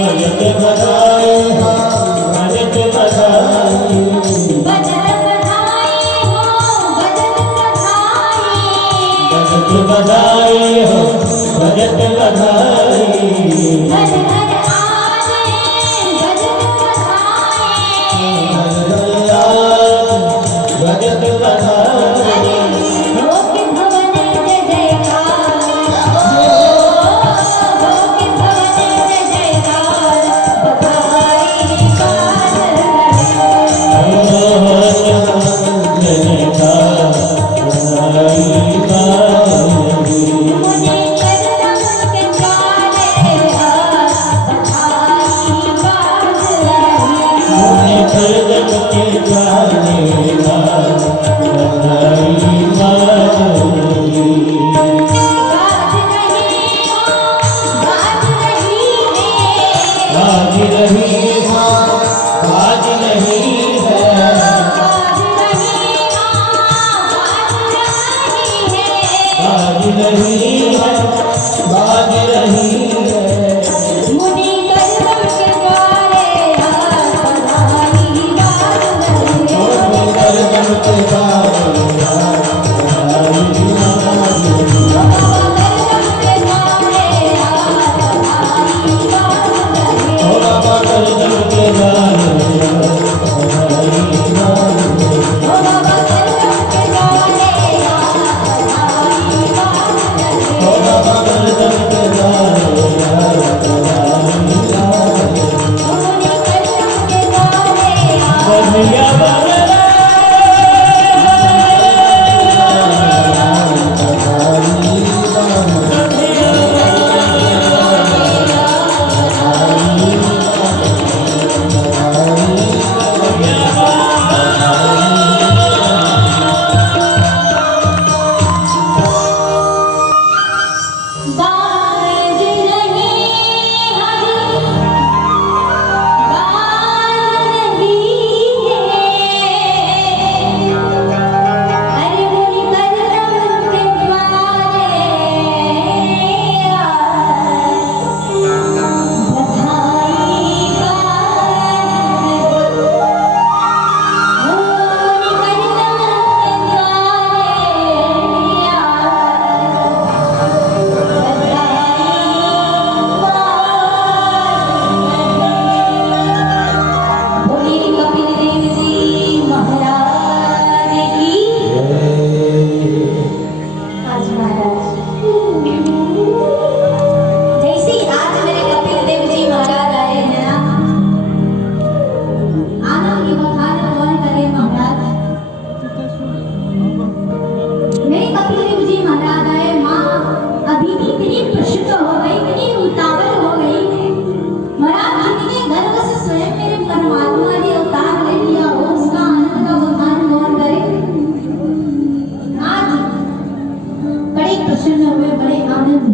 भजत बधाई भजत बधाई भजत बधाई हो भजत बधाई भजत बधाई हो भजत बधाई घर घर आए भजत बधाई भजत बधाई लोक भवन जय जयकार लोक भवन जय जयकार बधाई कार मुझे करदम के जाने बधाई कार बाज रही हो बाज रही है बाज रही बाज रही है बाज रही है बाज रही है बाज रही है मुनि करदम के द्वारे बधाई बाज रही है बाज रही बाज रही है अरे मुनि करदम के द्वारे बधाई बाज मुनि करदम के बोलिए कपिल देव जी महाराज की आज महाराज जैसे ही आज मेरे कपिल देव जी महाराज आए हैं ना आनंद की बखान कौन करे महाराज मेरे कपिल देव जी महाराज आए माँ अभी भी इतनी प्रसन्न हो गई इतनी उतावल हो गई महाराज कितने गर्व से स्वयं मेरे परमात्मा ने अवतार ले लिया हो उसका आनंद का बखान कौन करे आज बड़े प्रसन्न हुए बड़े आनंद